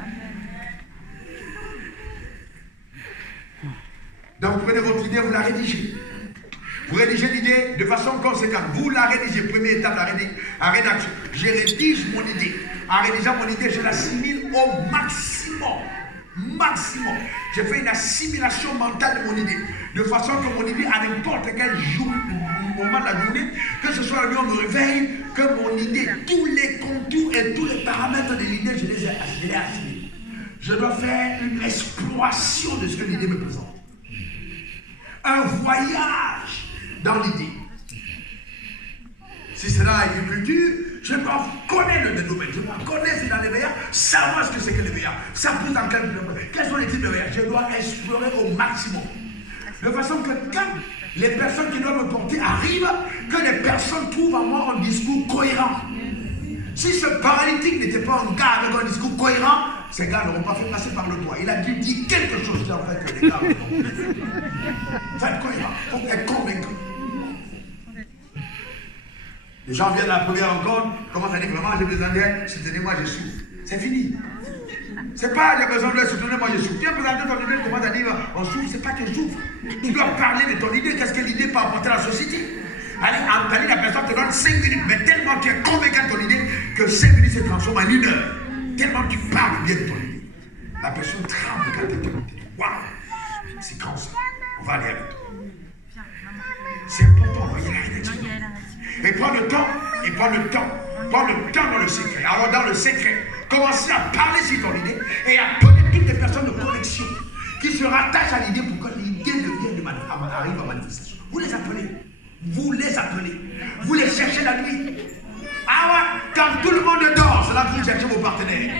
Donc vous prenez votre idée, vous la rédigez. Vous rédigez l'idée de façon conséquente. Vous la rédigez. Première étape, la rédaction. Je rédige mon idée. En rédigeant mon idée, je l'assimile au maximum. Maximum. Je fais une assimilation mentale de mon idée. De façon que mon idée, à n'importe quel jour, moment de la journée, que ce soit le jour où je me réveille, que mon idée, tous les contours et tous les paramètres de l'idée, je les ai assimilés. Je dois faire une exploration de ce que l'idée me présente. Un voyage dans l'idée. Si c'est dans l'agriculture, je dois connaître le domaine, je dois connaître dans les veillards, savoir ce que c'est que les veillards. Ça pousse dans quels sont les types de veillards. Je dois explorer au maximum. De façon que quand les personnes qui doivent me porter arrivent, que les personnes trouvent en moi un discours cohérent. Si ce paralytique n'était pas un gars avec un discours cohérent, ces gars n'auront pas fait passer par le toit. Il a dû dire quelque chose qui en fait que les gars n'ont pas. Faites cohérent, il faut être convaincu. Les gens viennent à la première rencontre, commencent à dire vraiment j'ai besoin d'aide, soutenez-moi, je souffre. C'est fini. C'est pas j'ai besoin d'aide, soutenez-moi, je souffre. Tu as besoin de ton idée, commence à dire on souffre, c'est pas que je souffre. Tu dois parler de ton idée, qu'est-ce que l'idée peut apporter à la société. Allez, la personne te donne 5 minutes, mais tellement tu es convaincu de ton idée que 5 minutes se transforment en 1 heure. Tellement tu parles bien de ton idée. La personne tremble quand elle te dit waouh, c'est comme ça, on va aller avec toi. C'est important, voyez la rédaction. Et prends le temps, prends le temps dans le secret. Alors dans le secret, commencez à parler sur ton idée et à donner toutes les personnes de connexion qui se rattachent à l'idée pour que l'idée arrive à manifestation. Vous les appelez, vous les cherchez la nuit. Ah ouais, quand tout le monde dort, c'est là que vous cherchez vos partenaires.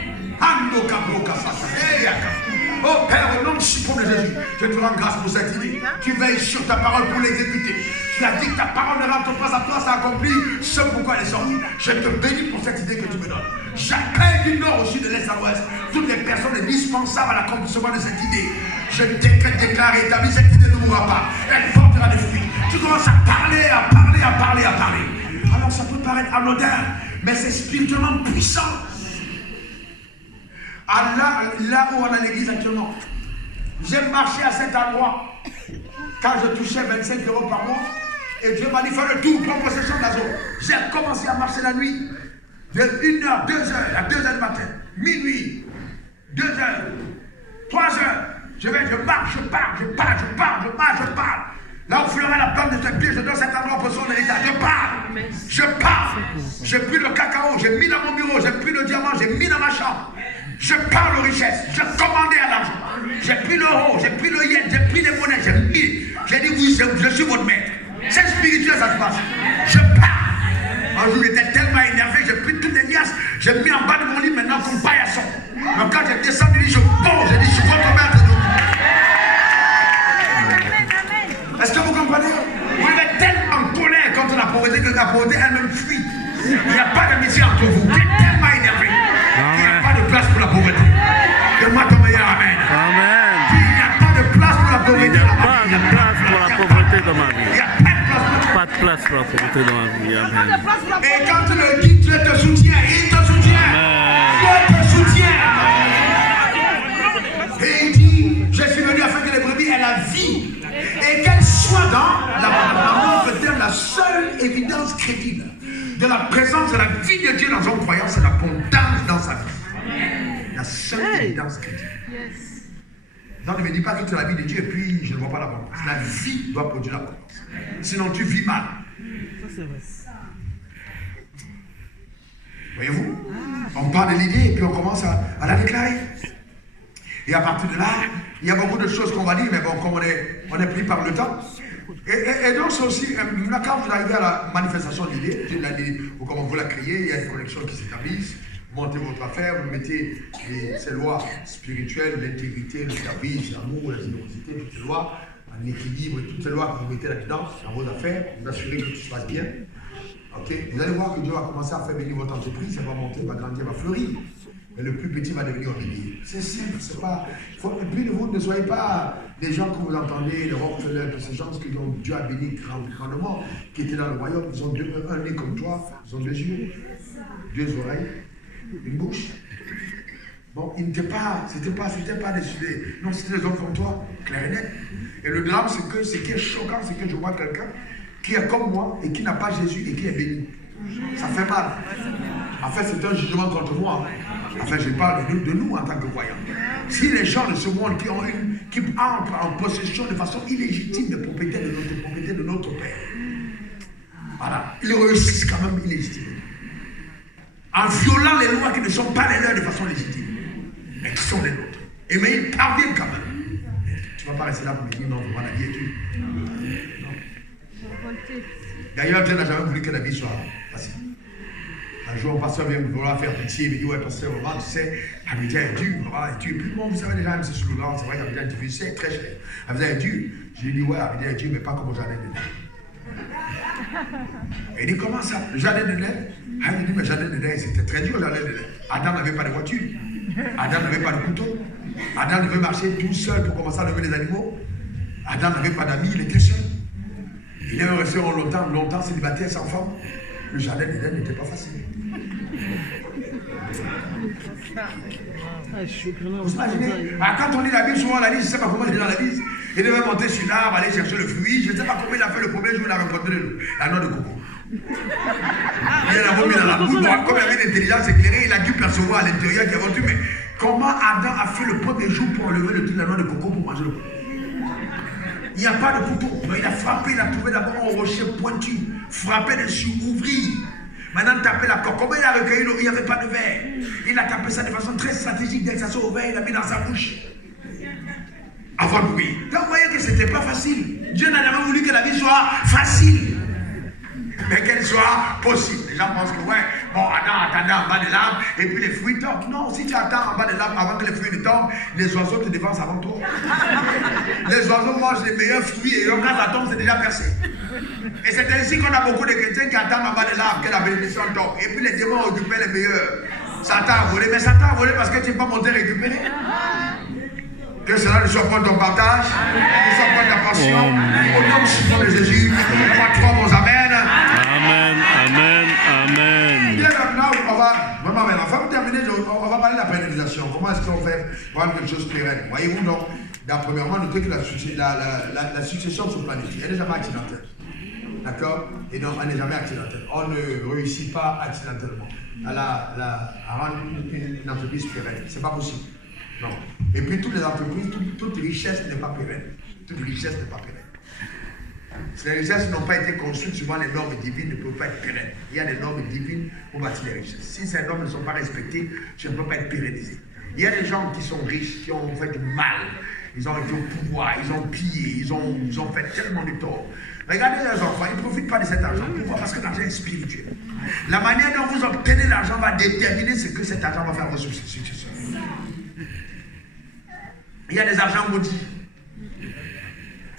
Oh Père, au nom du suprême de Jésus, je te rends grâce pour cette idée. Tu veilles sur ta parole pour l'exécuter. Tu as dit que ta parole ne rentre pas à place à accomplir ce pourquoi elle est sortie. Je te bénis pour cette idée que tu me donnes. J'appelle du nord au sud, de l'est à l'ouest toutes les personnes indispensables à l'accomplissement de cette idée. Je déclare et établis cette idée ne mourra pas. Elle portera des fruits. Tu commences à parler. Alors ça peut paraître anodin, mais c'est spirituellement puissant. Là où on a l'église actuellement, j'ai marché à cet endroit quand je touchais 25 € par mois et Dieu m'a dit fais le tour, prends possession de la zone. J'ai commencé à marcher la nuit de 1h, 2h, à 2h du matin, minuit, 2h, 3h. Je marche, je parle. Là où fleurait la plante de tes pieds, je donne cet endroit pour son héritage. Je parle. J'ai pris le cacao, j'ai mis dans mon bureau, j'ai pris le diamant, j'ai mis dans ma chambre. Je parle aux richesses, je commandais à l'argent. J'ai pris l'euro, j'ai pris le yen, j'ai pris les monnaies, j'ai mis. J'ai dit oui, je suis votre maître. C'est spirituel, ça se passe. Je parle. Un jour, j'étais tellement énervé, j'ai pris toutes les liasses, j'ai mis en bas de mon lit maintenant comme paillasson. Donc quand j'ai descendu, j'ai dit, je suis votre maître. Est-ce que vous comprenez? Vous êtes tellement en colère contre la pauvreté que la pauvreté elle-même fuit. Il n'y a pas d'amitié entre vous. Vous êtes tellement énervé qu'il n'y a pas de place pour la pauvreté. Donne-moi ton meilleur amen. Amen. Il n'y a pas de place pour la pauvreté. Il n'y a pas de place pour la pauvreté dans ma vie. Il n'y a pas de place pour la pauvreté. Pas de place pour la pauvreté dans ma vie. Amen. Et quand tu le dis, Dieu te soutient. Il te soutient. crédible. De la présence de la vie de Dieu dans son croyant, c'est l'abondance dans sa vie. La seule évidence crédible. Donc ne me dis pas que tu as la vie de Dieu et puis je ne vois pas l'abondance. La vie doit produire l'abondance. Sinon tu vis mal. Ça, c'est vrai. Voyez-vous? On parle de l'idée et puis on commence à la déclarer. Et à partir de là, il y a beaucoup de choses qu'on va dire, mais bon, comme on est pris par le temps. Et donc c'est aussi, là, quand vous arrivez à la manifestation de l'idée, ou comment vous la créez, il y a des connexions qui s'établissent, vous montez votre affaire, vous mettez ces lois spirituelles, l'intégrité, le service, l'amour, la générosité, toutes ces lois, en équilibre, toutes ces lois que vous mettez là-dedans, dans vos affaires, vous assurez que tout se passe bien. Okay. Vous allez voir que Dieu va commencer à faire venir votre entreprise, elle va monter, elle va grandir, elle va fleurir. Et le plus petit va devenir un millier. C'est simple, c'est pas. Et puis vous ne soyez pas les gens que vous entendez, les Rockefeller, tous ces gens que Dieu a béni grandement, qui étaient dans le royaume, ils ont un nez comme toi, ils ont 2 yeux, 2 oreilles, une bouche. Bon, ils n'étaient pas, c'était pas des sujets. Non, c'était des hommes comme toi, clair et net. Et le drame, c'est que ce qui est choquant, c'est que je vois quelqu'un qui est comme moi et qui n'a pas Jésus et qui est béni. Ça fait mal. En fait, c'est un jugement contre moi. Enfin, je parle de nous en tant que croyants. Si les gens de ce monde qui entrent en possession de façon illégitime des propriétés de notre Père, voilà, ils réussissent quand même illégitimement. En violant les lois qui ne sont pas les leurs de façon légitime, mais qui sont les nôtres. Et mais ils parviennent quand même. Tu ne vas pas rester là pour me dire non, je vois la vie et tout. D'ailleurs, Dieu n'a jamais voulu que la vie soit facile. Un jour, un pasteur vient me vouloir faire pitié, il me dit, ouais, pasteur, vraiment, tu sais, Abidjan est dur, voilà, est dur. Et puis, bon, vous savez déjà, même ce slogan, c'est vrai qu'Abidjan est difficile, c'est très cher. Abidjan est dur. Je lui ai dit, ouais, Abidjan est dur, mais pas comme au jardin de lait. Et il dit, comment ça? Le jardin de lait? Ah, il dit, mais le jardin de lait, c'était très dur, le jardin de lait. Adam n'avait pas de voiture. Adam n'avait pas de couteau. Adam devait marcher tout seul pour commencer à lever les animaux. Adam n'avait pas d'amis, il était seul. Il est resté longtemps célibataire sans femme. Le jardin d'Éden n'était pas facile. Vous imaginez? Quand on lit la Bible, souvent on la lit, je ne sais pas comment il est dans la Bible. Il devait monter sur l'arbre, aller chercher le fruit. Je ne sais pas comment il a fait le premier jour, il a rencontré la noix de coco. Il a remis dans la bouche. Comme il avait une intelligence éclairée, il a dû percevoir à l'intérieur qu'il y avait tout. Mais comment Adam a fait le premier jour pour enlever la noix de coco pour manger le coco? Il n'y a pas de couteau. Il a frappé, il a trouvé d'abord un rocher pointu, frappé dessus, ouvrir. Maintenant, taper la coque. Comment il a recueilli l'eau? Il n'y avait pas de verre. Il a tapé ça de façon très stratégique. Dès que ça soit ouvert, il l'a mis dans sa bouche. Avant de mourir. Donc, vous voyez que ce n'était pas facile. Dieu n'a jamais voulu que la vie soit facile, mais qu'elle soit possible. Les gens pensent que, ouais, bon, Adam attendait en bas de l'arbre et puis les fruits tombent. Non, si tu attends en bas de l'arbre avant que les fruits ne tombent, les oiseaux te dévancent avant toi. Les oiseaux mangent les meilleurs fruits et quand ça tombe, c'est déjà percé. Et c'est ainsi qu'on a beaucoup de chrétiens qui attendent en bas de l'arbre que la bénédiction tombe. Et puis les démons récupèrent les meilleurs. Satan a volé, mais Satan a volé parce que tu n'es pas monté récupérer. Que cela ne soit pas ton partage, ne soit pas ta passion. Au nom suivant de Jésus, on croit vos amens. Amen, amen, amen. Bien maintenant, on va terminer, on va parler de la pérennisation. Comment est-ce qu'on fait pour avoir quelque chose de pérenne? Voyez-vous donc, premièrement, notez que la succession se planifie. Elle n'est jamais accidentelle. D'accord? Et donc, elle n'est jamais accidentelle. On ne réussit pas accidentellement à rendre une entreprise pérenne. Ce n'est pas possible. Non. Et puis toutes les entreprises, toute richesse n'est pas pérenne. Toute richesse n'est pas pérenne. Si les richesses n'ont pas été construites suivant les normes divines, ne peuvent pas être pérennes. Il y a des normes divines pour bâtir les richesses. Si ces normes ne sont pas respectées, ça ne peut pas être pérennisé. Il y a des gens qui sont riches, qui ont fait du mal. Ils ont été au pouvoir, ils ont pillé, ils ont fait tellement de tort. Regardez les enfants, ils ne profitent pas de cet argent. Pourquoi? Parce que l'argent est spirituel. La manière dont vous obtenez l'argent va déterminer ce que cet argent va faire à vos successeurs. Il y a des argents maudits.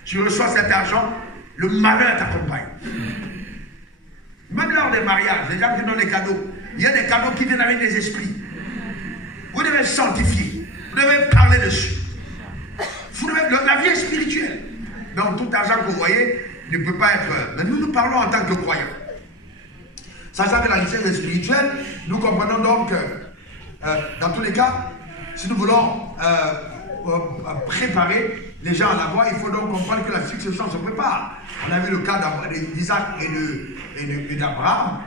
Tu reçois cet argent, le malheur t'accompagne. Même lors des mariages, les gens qui donnent les cadeaux, il y a des cadeaux qui viennent avec des esprits. Vous devez sanctifier, vous devez parler dessus. La vie est spirituelle. Donc tout argent que vous voyez ne peut pas être... Mais nous parlons en tant que croyants. Sachant que la richesse est spirituelle, nous comprenons donc que dans tous les cas, si nous voulons préparer les gens à la voie. Il faut donc comprendre que la succession se prépare. On a vu le cas d'Isaac et d'Abraham.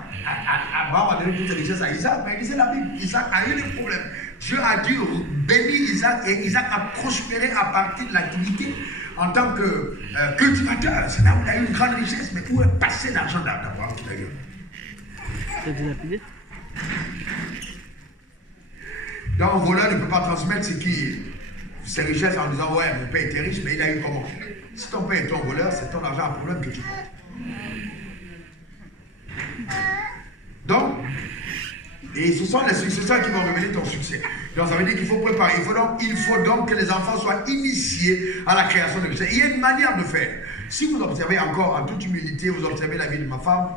Abraham a donné toute sa richesse à Isaac, mais lisez la Bible. Isaac a eu des problèmes. Dieu a dû bénir Isaac et Isaac a prospéré à partir de l'activité en tant que cultivateur. C'est là où il a eu une grande richesse. Mais où est passé l'argent d'Abraham qu'il a eu? C'est dilapidé. Donc, un voleur ne peut pas transmettre ses richesses en disant ouais, mon père était riche, mais il a eu comment? Si ton père est ton voleur, c'est ton argent à problème que tu prends. Donc, et ce sont les successeurs qui vont révéler ton succès. Donc, ça veut dire qu'il faut préparer. Il faut donc que les enfants soient initiés à la création de richesses. Il y a une manière de faire. Si vous observez encore en toute humilité, vous observez la vie de ma femme,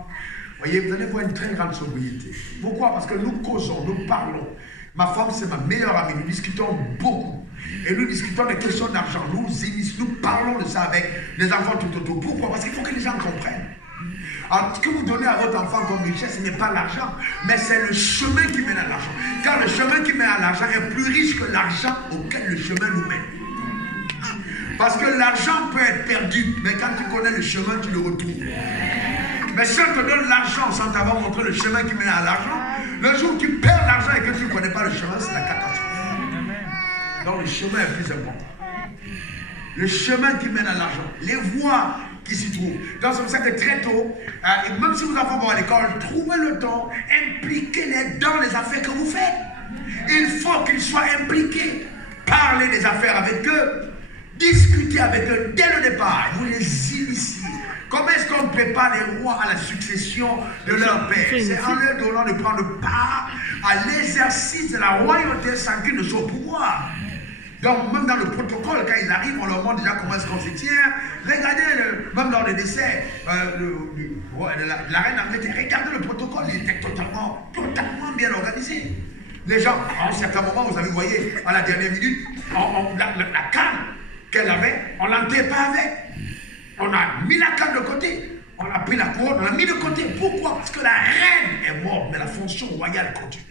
voyez, vous allez voir une très grande sobriété. Pourquoi? Parce que nous causons, nous parlons. Ma femme, c'est ma meilleure amie. Nous discutons beaucoup. Et nous discutons des questions d'argent. Nous parlons de ça avec les enfants tout autour. Pourquoi? Parce qu'il faut que les gens comprennent. Alors, ce que vous donnez à votre enfant comme richesse, ce n'est pas l'argent, mais c'est le chemin qui mène à l'argent. Car le chemin qui mène à l'argent est plus riche que l'argent auquel le chemin nous mène. Parce que l'argent peut être perdu, mais quand tu connais le chemin, tu le retrouves. Mais si on te donne l'argent sans t'avoir montré le chemin qui mène à l'argent, le jour où tu perds l'argent et que tu ne connais pas le chemin, c'est la catastrophe. Donc le chemin est plus important. Le chemin qui mène à l'argent, les voies qui s'y trouvent. Donc c'est pour ça que très tôt, et même si vos enfants vont à l'école, trouvez le temps, impliquez-les dans les affaires que vous faites. Il faut qu'ils soient impliqués. Parlez des affaires avec eux, discutez avec eux dès le départ, vous les initiez. Comment est-ce qu'on prépare les rois à la succession de leur père? C'est en leur donnant de prendre part à l'exercice de la royauté sans qu'ils ne soient au pouvoir. Donc, même dans le protocole, quand ils arrivent, on leur montre déjà comment est-ce qu'on se tient. Regardez, même dans le décès de la reine d'Angleterre, regardez le protocole, il était totalement bien organisé. Les gens, à un certain moment, vous avez voyé, à la dernière minute, la canne qu'elle avait, on ne l'enterre pas avec. On a mis la canne de côté. On a pris la couronne, on l'a mis de côté. Pourquoi? Parce que la reine est morte, mais la fonction royale continue.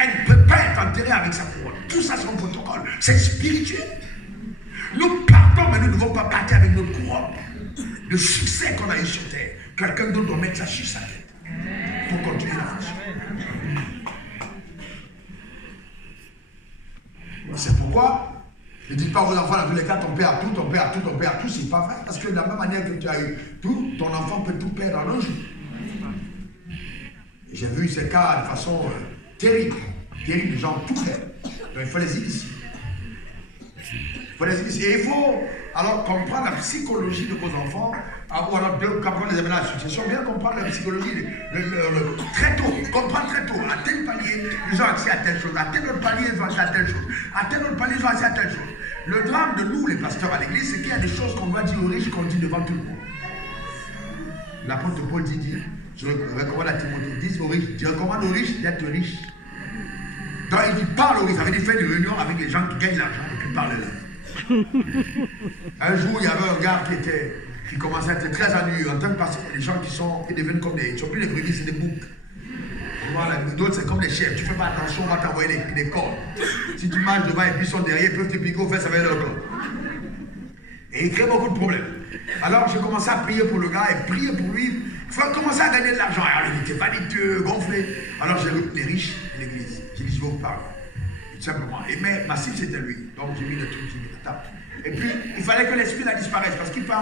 Elle ne peut pas être enterrée avec sa couronne. Tout ça, c'est un protocole. C'est spirituel. Nous partons, mais nous ne devons pas partir avec notre couronne. Le succès qu'on a eu sur terre, quelqu'un d'autre doit mettre ça sur sa tête pour continuer la fonction. C'est pourquoi ne dites pas aux enfants, dans tous les cas, ton père a tout, ton père a tout, ton père a tout, c'est pas vrai. Parce que de la même manière que tu as eu tout, ton enfant peut tout perdre en un jour. J'ai vu ces cas de façon terrible. Terrible, les gens tout perdent. Donc il faut les initier. Et il faut alors comprendre la psychologie de vos enfants, ou alors comprendre les événements de la succession, bien comprendre la psychologie très tôt, comprendre très tôt, à tel palier, ils ont accès à telle chose, à tel autre palier, ils ont accès à telle chose, à tel autre palier, ils ont accès à telle chose. Le drame de nous, les pasteurs à l'église, c'est qu'il y a des choses qu'on doit dire aux riches qu'on dit devant tout le monde. L'apôtre Paul dit, je recommande à Timothée, dis aux riches, je recommande aux riches d'être riches. Donc il parle aux riches, ça veut dire faire une réunion avec les gens qui gagnent l'argent et puis parle-leur. Un jour, il y avait un gars qui commençait à être très ennuyeux en tant que pasteur. Les gens qui deviennent comme des... Ils ne sont plus des brebis, c'est des boucs. D'autres, c'est comme des chefs. Tu ne fais pas attention, on va t'envoyer des cordes. Si tu marches devant et puis ils sont derrière, ils peuvent te piquer au fait, ça va être leur corps. Et il crée beaucoup de problèmes. Alors, j'ai commencé à prier pour le gars et prier pour lui. Il faut commencer à gagner de l'argent. Alors, il était vaniteux, gonflé. Alors, j'ai vu les riches de l'église. J'ai dit, je vais vous parler. Tout simplement. Mais ma cible, c'était lui. Donc, j'ai mis le truc, j'ai mis la table. Et puis, il fallait que l'esprit la disparaisse parce qu'il peut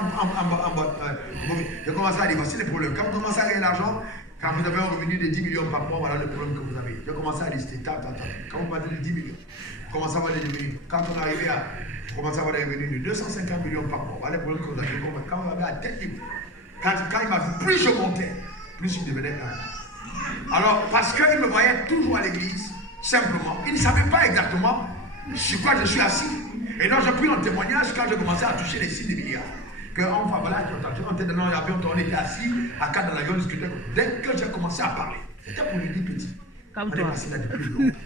j'ai commencé à dire, voici les problèmes. Quand vous commencez à gagner de l'argent, quand vous avez un revenu de 10 millions par mois, voilà le problème que vous avez. J'ai commencé à lister, quand vous parlez de 10 millions, vous commencez à avoir des revenus. Quand on est arrivé à, vous commencez à avoir des revenus de 250 millions par mois, voilà le problème que vous avez. Quand vous avez à tel niveau, quand il m'a vu, plus je montais, plus il devenait un. Alors, parce qu'il me voyait toujours à l'église, simplement, il ne savait pas exactement sur quoi je suis assis. Et donc j'ai pris un témoignage quand j'ai commencé à toucher les 6 milliards. Que enfin voilà, on était assis à 4 dans l'avion, on discutait. Dès que j'ai commencé à parler, c'était pour lui dire petit. On est passé là depuis longtemps.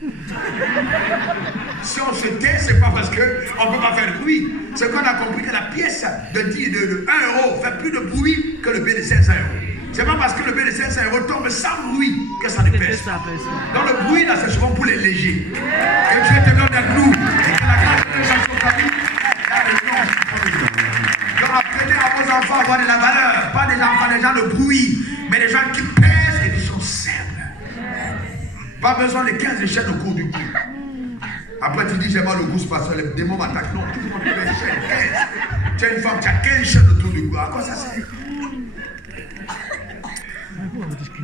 Si on se tait, c'est pas parce qu'on ne peut pas faire de bruit. C'est qu'on a compris que la pièce de 1 euro fait plus de bruit que le billet de 500 euros. C'est pas parce que le billet de 500 euros tombe sans bruit que ça ne pèse pas. Donc le bruit là, c'est souvent pour les légers. Que Dieu te donne un nous. Et que la grâce de Dieu soit sur ta vie. besoin de 15 chaînes au cours du cou. Après, tu dis, j'ai mal au cou, c'est parce que les démons m'attaquent. Non, tout le monde a des chaînes, 15. Tu es une femme qui a 15 chaînes autour du cou. À quoi ça sert?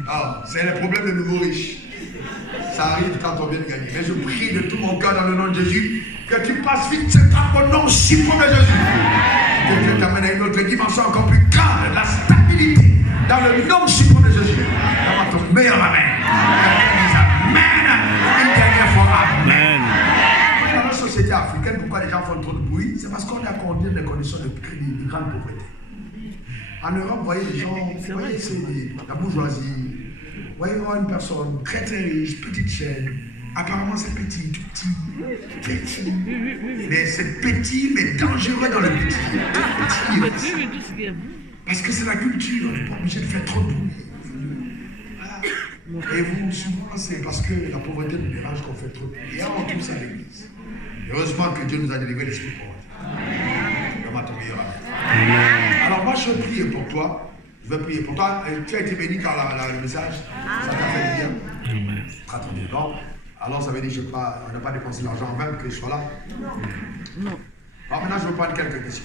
Ah, c'est le problème des nouveaux riches. Ça arrive quand on vient de gagner. Mais je prie de tout mon cœur dans le nom de Jésus que tu passes vite ce temps au nom suprême de Jésus. Que Dieu t'amène à une autre dimension encore plus grande, la stabilité dans le nom suprême de Jésus. D'avoir ton meilleur amen. Quelqu'un dise amen. Une dernière fois amen. Dans la société africaine, pourquoi les gens font trop de bruit? C'est parce qu'on est accordé des conditions de grande pauvreté. En Europe, vous voyez les gens, vous voyez, c'est la bourgeoisie. Vous voyez une personne très très riche, petite chaîne. Apparemment c'est petit, tout petit. Mais c'est petit, mais dangereux dans le petit. Petit. Parce que c'est la culture, on n'est pas obligé de faire trop de bruit. Voilà. Et vous, souvent, c'est parce que la pauvreté nous dérange qu'on fait trop de bruit. Et on trouve ça à l'église. Heureusement que Dieu nous a délivré l'esprit pauvre. Vraiment ton meilleur ami. Alors moi je vais prier pour toi. Je vais prier pour toi. Tu as été béni par le message. Ça t'a fait bien. Très très bien. Alors ça veut dire on n'a pas dépensé l'argent même que je sois là. Non. Alors maintenant je vais prendre quelques questions.